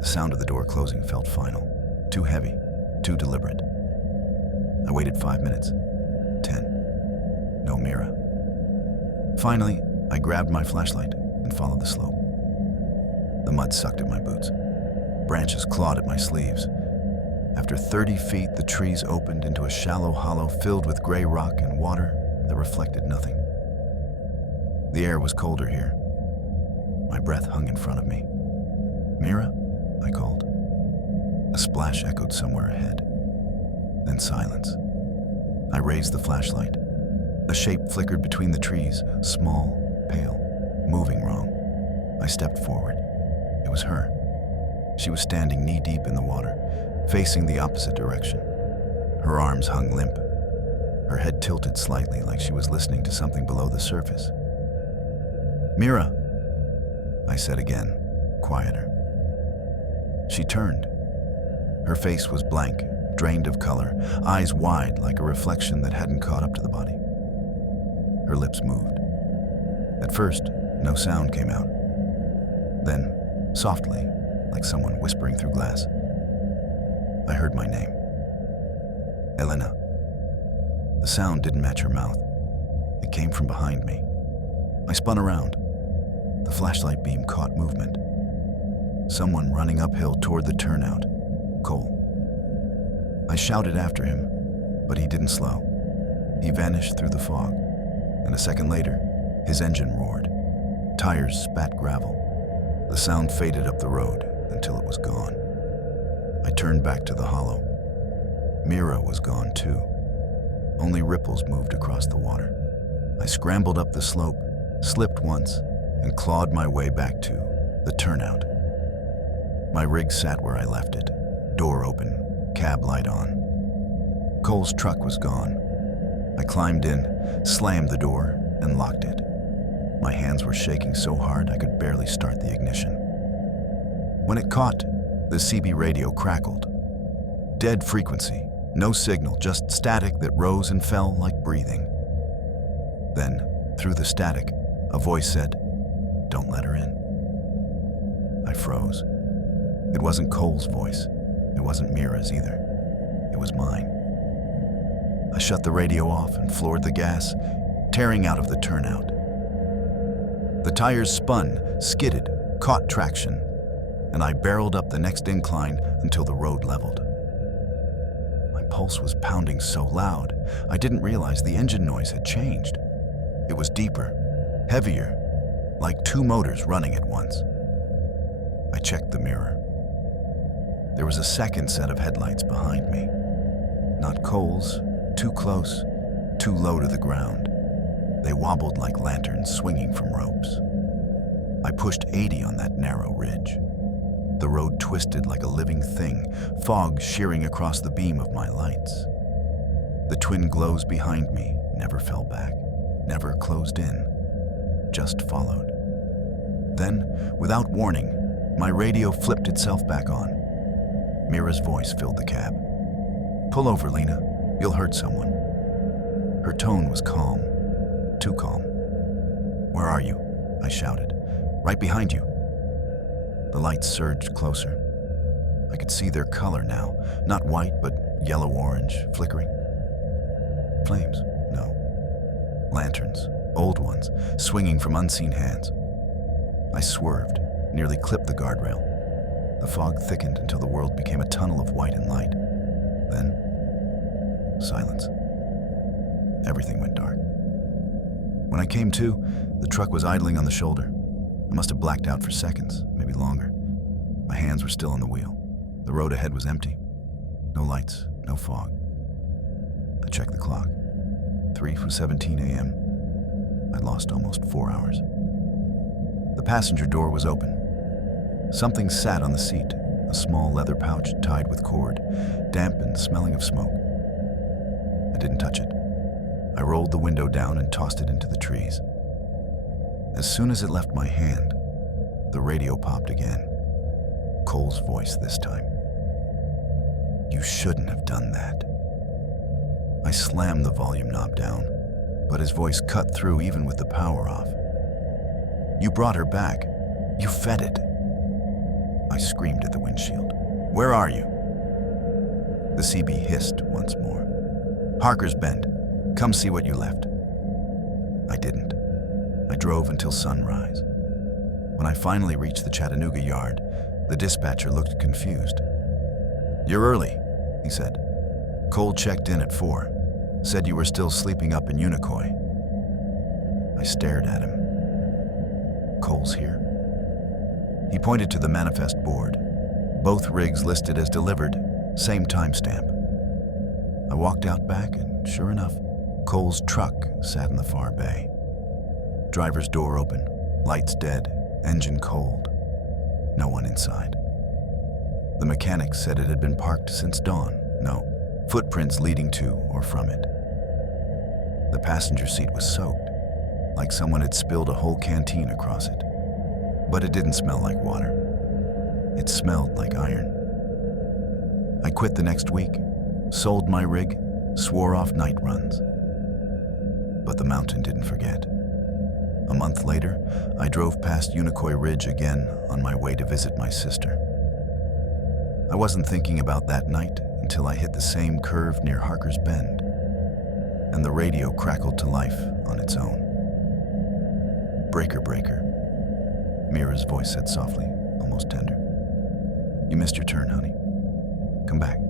The sound of the door closing felt final, too heavy, too deliberate. I waited 5 minutes, 10. No Mira. Finally, I grabbed my flashlight and followed the slope. The mud sucked at my boots. Branches clawed at my sleeves. After 30 feet, the trees opened into a shallow hollow filled with gray rock and water that reflected nothing. The air was colder here, My breath hung in front of me. "Mira?" I called. A splash echoed somewhere ahead. Then silence. I raised the flashlight. A shape flickered between the trees, small, pale, moving wrong. I stepped forward. It was her. She was standing knee-deep in the water, facing the opposite direction. Her arms hung limp. Her head tilted slightly like she was listening to something below the surface. "Mira," I said again, quieter. She turned. Her face was blank, drained of color, eyes wide like a reflection that hadn't caught up to the body. Her lips moved. At first, no sound came out. Then, softly, like someone whispering through glass, I heard my name. Elena. The sound didn't match her mouth. It came from behind me. I spun around. The flashlight beam caught movement. Someone running uphill toward the turnout. Cole. I shouted after him, but he didn't slow. He vanished through the fog, and a second later, his engine roared. Tires spat gravel. The sound faded up the road until it was gone. I turned back to the hollow. Mira was gone too. Only ripples moved across the water. I scrambled up the slope, slipped once, and clawed my way back to the turnout. My rig sat where I left it, door open, cab light on. Cole's truck was gone. I climbed in, slammed the door, and locked it. My hands were shaking so hard I could barely start the ignition. When it caught, the CB radio crackled. Dead frequency, no signal, just static that rose and fell like breathing. Then, through the static, a voice said, "Don't let her in." I froze. It wasn't Cole's voice. It wasn't Mira's either. It was mine. I shut the radio off and floored the gas, tearing out of the turnout. The tires spun, skidded, caught traction, and I barreled up the next incline until the road leveled. My pulse was pounding so loud, I didn't realize the engine noise had changed. It was deeper, heavier, like two motors running at once. I checked the mirror. There was a second set of headlights behind me. Not Cole's, too close, too low to the ground. They wobbled like lanterns swinging from ropes. I pushed 80 on that narrow ridge. The road twisted like a living thing, fog shearing across the beam of my lights. The twin glows behind me never fell back, never closed in, just followed. Then, without warning, my radio flipped itself back on. Mira's voice filled the cab. "Pull over, Lena. You'll hurt someone." Her tone was calm, too calm. "Where are you?" I shouted. "Right behind you." The lights surged closer. I could see their color now, not white, but yellow-orange, flickering. Flames? No. Lanterns, old ones, swinging from unseen hands. I swerved, nearly clipped the guardrail. The fog thickened until the world became a tunnel of white and light. Then, silence. Everything went dark. When I came to, the truck was idling on the shoulder. I must have blacked out for seconds, maybe longer. My hands were still on the wheel. The road ahead was empty. No lights, no fog. I checked the clock. 3:17 a.m. I'd lost almost 4 hours. The passenger door was open. Something sat on the seat, a small leather pouch tied with cord, damp and smelling of smoke. I didn't touch it. I rolled the window down and tossed it into the trees. As soon as it left my hand, the radio popped again. Cole's voice this time. "You shouldn't have done that." I slammed the volume knob down, but his voice cut through even with the power off. "You brought her back. You fed it." I screamed at the windshield. "Where are you?" The CB hissed once more. "Harker's Bend. Come see what you left." I didn't. I drove until sunrise. When I finally reached the Chattanooga yard, the dispatcher looked confused. "You're early," he said. "Cole checked in at 4. Said you were still sleeping up in Unicoi." I stared at him. "Cole's here?" He pointed to the manifest board. Both rigs listed as delivered, same timestamp. I walked out back and sure enough, Cole's truck sat in the far bay. Driver's door open, lights dead, engine cold. No one inside. The mechanic said it had been parked since dawn. No footprints leading to or from it. The passenger seat was soaked, like someone had spilled a whole canteen across it. But it didn't smell like water. It smelled like iron. I quit the next week, sold my rig, swore off night runs. But the mountain didn't forget. A month later, I drove past Unicoi Ridge again on my way to visit my sister. I wasn't thinking about that night until I hit the same curve near Harker's Bend, and the radio crackled to life on its own. "Breaker, breaker," Mira's voice said softly, almost tender. "You missed your turn, honey. Come back."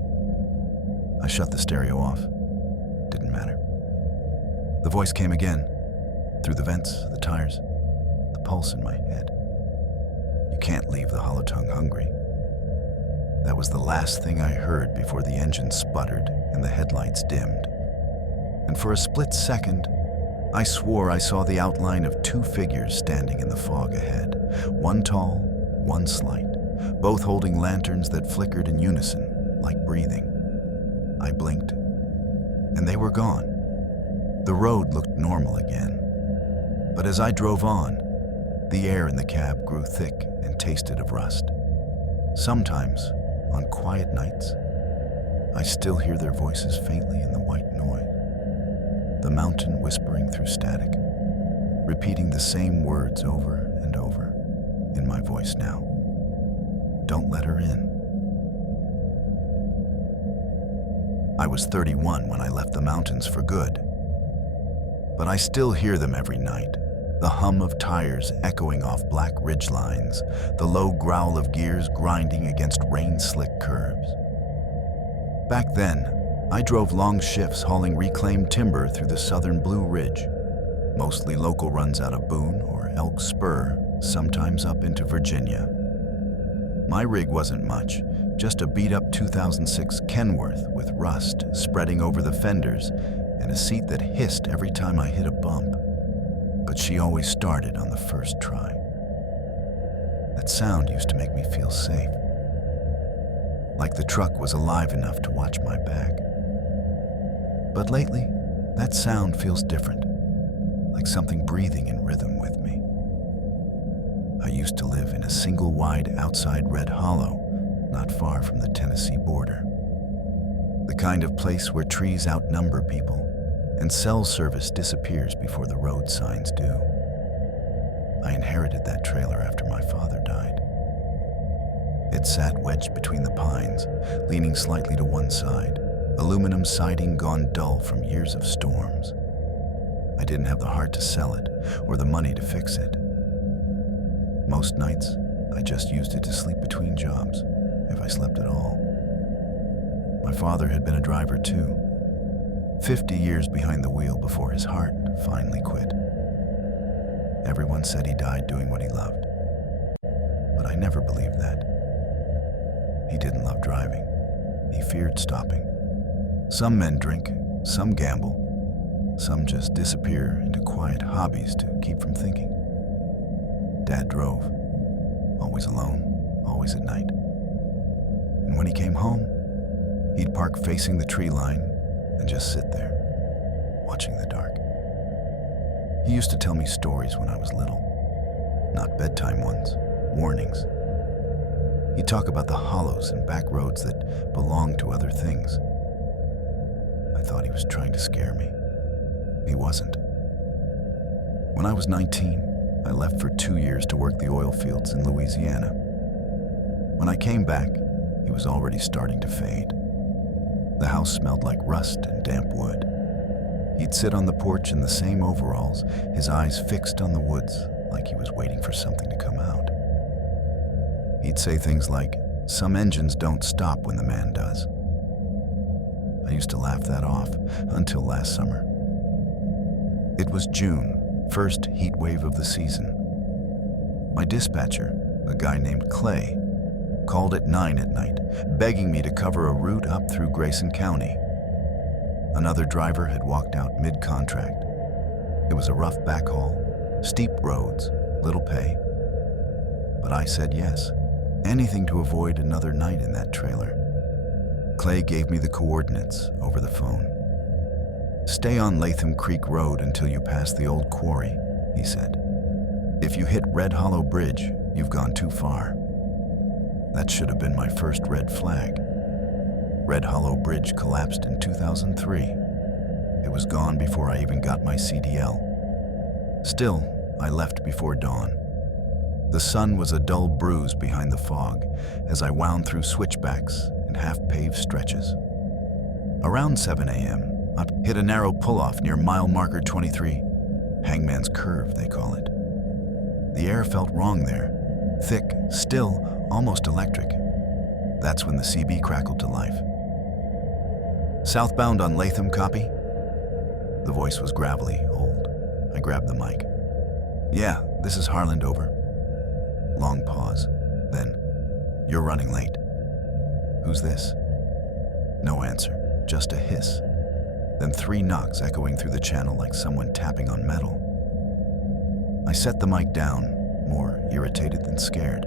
I shut the stereo off. Didn't matter. The voice came again, through the vents, the tires, the pulse in my head. "You can't leave the hollow tongue hungry." That was the last thing I heard before the engine sputtered and the headlights dimmed. And for a split second, I swore I saw the outline of two figures standing in the fog ahead. One tall, one slight, both holding lanterns that flickered in unison, like breathing. I blinked, and they were gone. The road looked normal again. But as I drove on, the air in the cab grew thick and tasted of rust. Sometimes, on quiet nights, I still hear their voices faintly in the white noise. The mountain whispering through static, repeating the same words over and over, in my voice now. Don't let her in. I was 31 when I left the mountains for good. But I still hear them every night, the hum of tires echoing off black ridge lines, the low growl of gears grinding against rain-slick curves. Back then, I drove long shifts hauling reclaimed timber through the southern Blue Ridge, mostly local runs out of Boone or Elk Spur, sometimes up into Virginia. My rig wasn't much, just a beat-up 2006 Kenworth with rust spreading over the fenders and a seat that hissed every time I hit a bump. But she always started on the first try. That sound used to make me feel safe, like the truck was alive enough to watch my back. But lately, that sound feels different, like something breathing in rhythm with me. I used to live in a single-wide outside red hollow, not far from the Tennessee border. The kind of place where trees outnumber people and cell service disappears before the road signs do. I inherited that trailer after my father died. It sat wedged between the pines, leaning slightly to one side, aluminum siding gone dull from years of storms. I didn't have the heart to sell it or the money to fix it. Most nights, I just used it to sleep between jobs, if I slept at all. My father had been a driver too, 50 years behind the wheel before his heart finally quit. Everyone said he died doing what he loved, but I never believed that. He didn't love driving. He feared stopping. Some men drink, some gamble, some just disappear into quiet hobbies to keep from thinking. Dad drove, always alone, always at night. And when he came home, he'd park facing the tree line and just sit there, watching the dark. He used to tell me stories when I was little, not bedtime ones, warnings. He'd talk about the hollows and back roads that belonged to other things. I thought he was trying to scare me. He wasn't. When I was 19, I left for 2 years to work the oil fields in Louisiana. When I came back, he was already starting to fade. The house smelled like rust and damp wood. He'd sit on the porch in the same overalls, his eyes fixed on the woods like he was waiting for something to come out. He'd say things like, "Some engines don't stop when the man does." I used to laugh that off until last summer. It was June, first heat wave of the season. My dispatcher, a guy named Clay, called at 9 at night, begging me to cover a route up through Grayson County. Another driver had walked out mid-contract. It was a rough backhaul, steep roads, little pay. But I said yes, anything to avoid another night in that trailer. Clay gave me the coordinates over the phone. "Stay on Latham Creek Road until you pass the old quarry," he said. "If you hit Red Hollow Bridge, you've gone too far." That should have been my first red flag. Red Hollow Bridge collapsed in 2003. It was gone before I even got my CDL. Still, I left before dawn. The sun was a dull bruise behind the fog as I wound through switchbacks and half-paved stretches. Around 7 a.m., I hit a narrow pull-off near mile marker 23. Hangman's Curve, they call it. The air felt wrong there. Thick, still, almost electric. That's when the CB crackled to life. "Southbound on Latham, copy?" The voice was gravelly, old. I grabbed the mic. "Yeah, this is Harland, over." Long pause. Then, "You're running late." "Who's this?" No answer, just a hiss. Then 3 knocks echoing through the channel like someone tapping on metal. I set the mic down, more irritated than scared.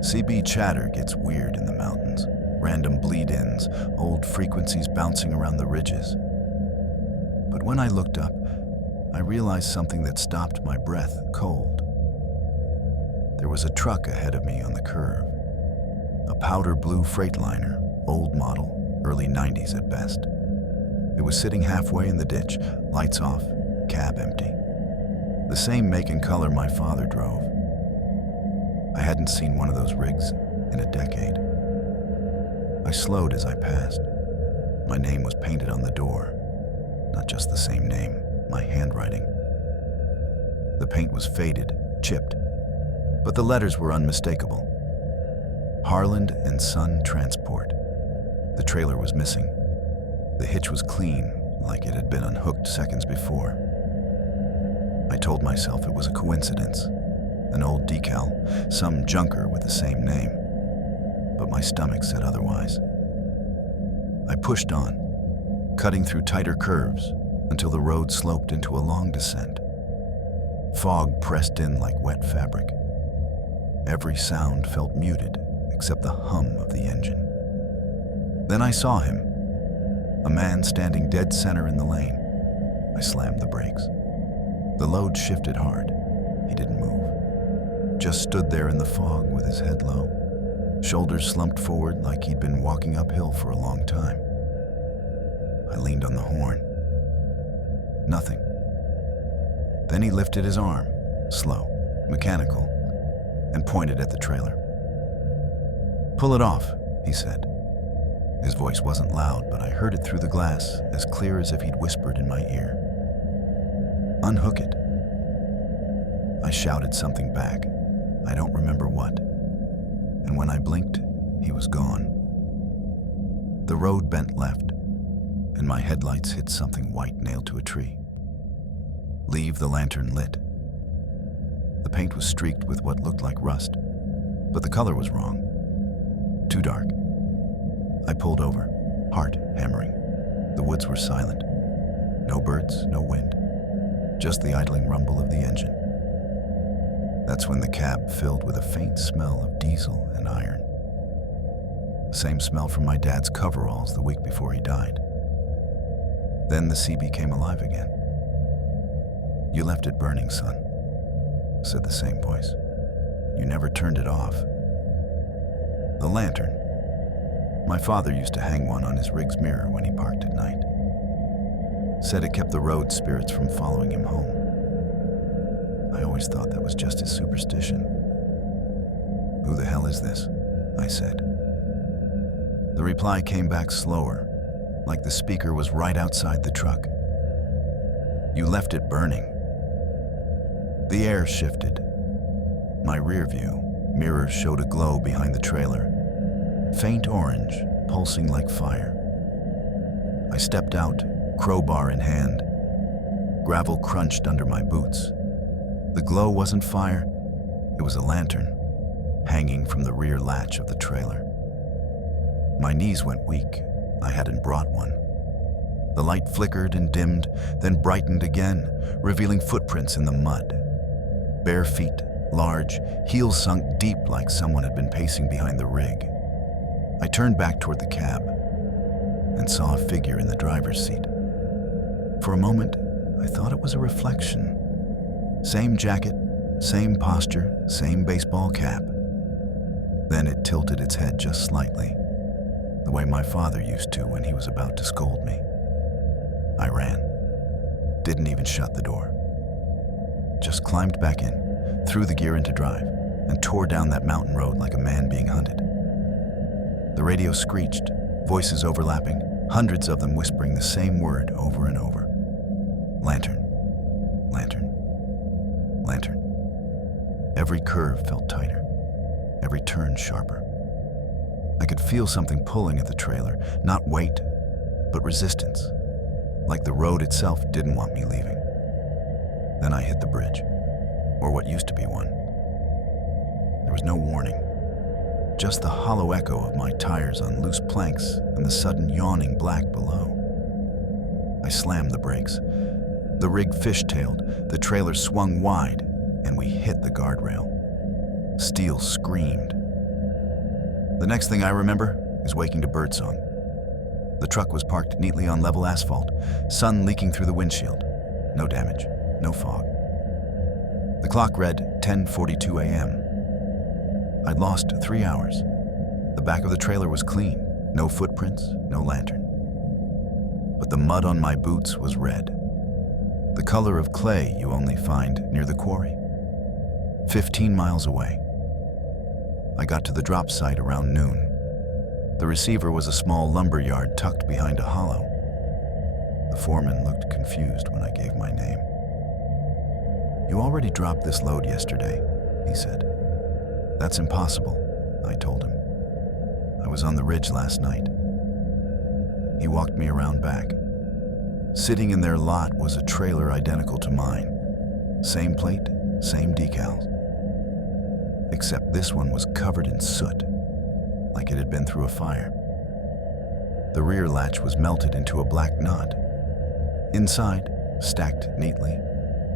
CB chatter gets weird in the mountains. Random bleed-ins, old frequencies bouncing around the ridges. But when I looked up, I realized something that stopped my breath cold. There was a truck ahead of me on the curve. A powder blue Freightliner, old model, early 90s at best. It was sitting halfway in the ditch, lights off, cab empty. The same make and color my father drove. I hadn't seen one of those rigs in a decade. I slowed as I passed. My name was painted on the door. Not just the same name, my handwriting. The paint was faded, chipped, but the letters were unmistakable. Harland and Son Transport. The trailer was missing. The hitch was clean, like it had been unhooked seconds before. I told myself it was a coincidence, an old decal, some junker with the same name. But my stomach said otherwise. I pushed on, cutting through tighter curves until the road sloped into a long descent. Fog pressed in like wet fabric. Every sound felt muted except the hum of the engine. Then I saw him, a man standing dead center in the lane. I slammed the brakes. The load shifted hard. He didn't move. Just stood there in the fog with his head low, shoulders slumped forward like he'd been walking uphill for a long time. I leaned on the horn. Nothing. Then he lifted his arm, slow, mechanical, and pointed at the trailer. "Pull it off," he said. His voice wasn't loud, but I heard it through the glass, as clear as if he'd whispered in my ear. "Unhook it." I shouted something back. I don't remember what. And when I blinked, he was gone. The road bent left, and my headlights hit something white nailed to a tree. Leave the lantern lit. The paint was streaked with what looked like rust, but the color was wrong. Too dark. I pulled over, heart hammering. The woods were silent. No birds, no wind. Just the idling rumble of the engine. That's when the cab filled with a faint smell of diesel and iron. The same smell from my dad's coveralls the week before he died. Then the CB came alive again. "You left it burning, son," said the same voice. "You never turned it off." The lantern. My father used to hang one on his rig's mirror when he parked at night. Said it kept the road spirits from following him home. I always thought that was just his superstition. "Who the hell is this?" I said. The reply came back slower, like the speaker was right outside the truck. "You left it burning." The air shifted. My rear view mirrors showed a glow behind the trailer. Faint orange, pulsing like fire. I stepped out, crowbar in hand. Gravel crunched under my boots. The glow wasn't fire, It was a lantern, hanging from the rear latch of the trailer. My knees went weak. I hadn't brought one. The light flickered and dimmed, then brightened again, revealing footprints in the mud. Bare feet, large, heels sunk deep like someone had been pacing behind the rig. I turned back toward the cab and saw a figure in the driver's seat. For a moment, I thought it was a reflection. Same jacket, same posture, same baseball cap. Then it tilted its head just slightly, the way my father used to when he was about to scold me. I ran. Didn't even shut the door. Just climbed back in, threw the gear into drive, and tore down that mountain road like a man being hunted. The radio screeched, voices overlapping, hundreds of them whispering the same word over and over. Lantern, lantern, lantern. Every curve felt tighter, every turn sharper. I could feel something pulling at the trailer, not weight, but resistance, like the road itself didn't want me leaving. Then I hit the bridge, or what used to be one. There was no warning, just the hollow echo of my tires on loose planks and the sudden yawning black below. I slammed the brakes. The rig fishtailed, the trailer swung wide, and we hit the guardrail. Steel screamed. The next thing I remember is waking to birdsong. The truck was parked neatly on level asphalt, sun leaking through the windshield. No damage, no fog. The clock read 10:42 a.m. I'd lost 3 hours. The back of the trailer was clean, no footprints, no lantern. But the mud on my boots was red, the color of clay you only find near the quarry. 15 miles away. I got to the drop site around noon. The receiver was a small lumber yard tucked behind a hollow. The foreman looked confused when I gave my name. "You already dropped this load yesterday," he said. "That's impossible," I told him. "I was on the ridge last night." He walked me around back. Sitting in their lot was a trailer identical to mine. Same plate, same decals. Except this one was covered in soot, like it had been through a fire. The rear latch was melted into a black knot. Inside, stacked neatly,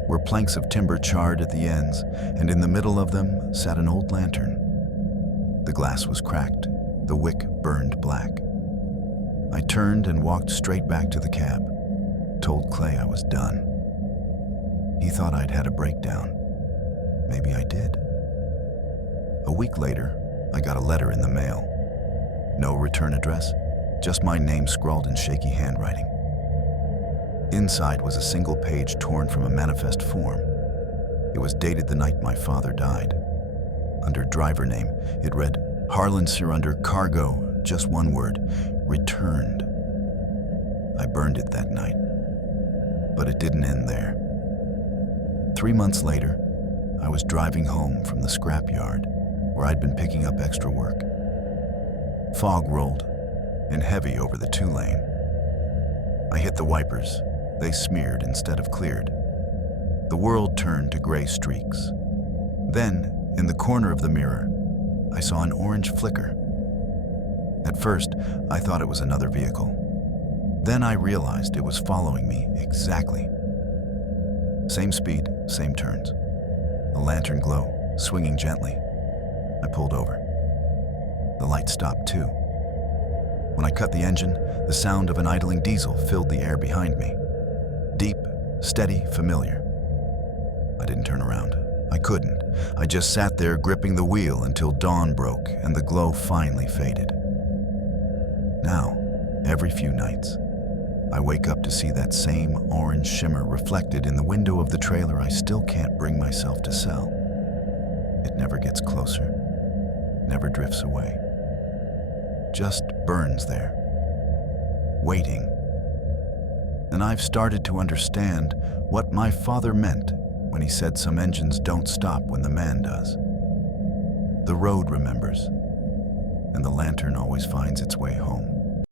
were planks of timber charred at the ends, and in the middle of them sat an old lantern. The glass was cracked, the wick burned black. I turned and walked straight back to the cab, told Clay I was done. He thought I'd had a breakdown. Maybe I did. A week later, I got a letter in the mail. No return address, just my name scrawled in shaky handwriting. Inside was a single page torn from a manifest form. It was dated the night my father died. Under driver name, it read, "Harlan Surrender Cargo," just one word, "returned." I burned it that night, but it didn't end there. 3 months later, I was driving home from the scrapyard where I'd been picking up extra work. Fog rolled in heavy over the 2-lane. I hit the wipers. They smeared instead of cleared. The world turned to gray streaks. Then, in the corner of the mirror, I saw an orange flicker. At first, I thought it was another vehicle. Then I realized it was following me exactly. Same speed, same turns. A lantern glow, swinging gently. I pulled over. The light stopped too. When I cut the engine, the sound of an idling diesel filled the air behind me. Deep, steady, familiar. I didn't turn around. I couldn't. I just sat there gripping the wheel until dawn broke and the glow finally faded. Now, every few nights, I wake up to see that same orange shimmer reflected in the window of the trailer I still can't bring myself to sell. It never gets closer, never drifts away. Just burns there, waiting. And I've started to understand what my father meant when he said some engines don't stop when the man does. The road remembers, and the lantern always finds its way home.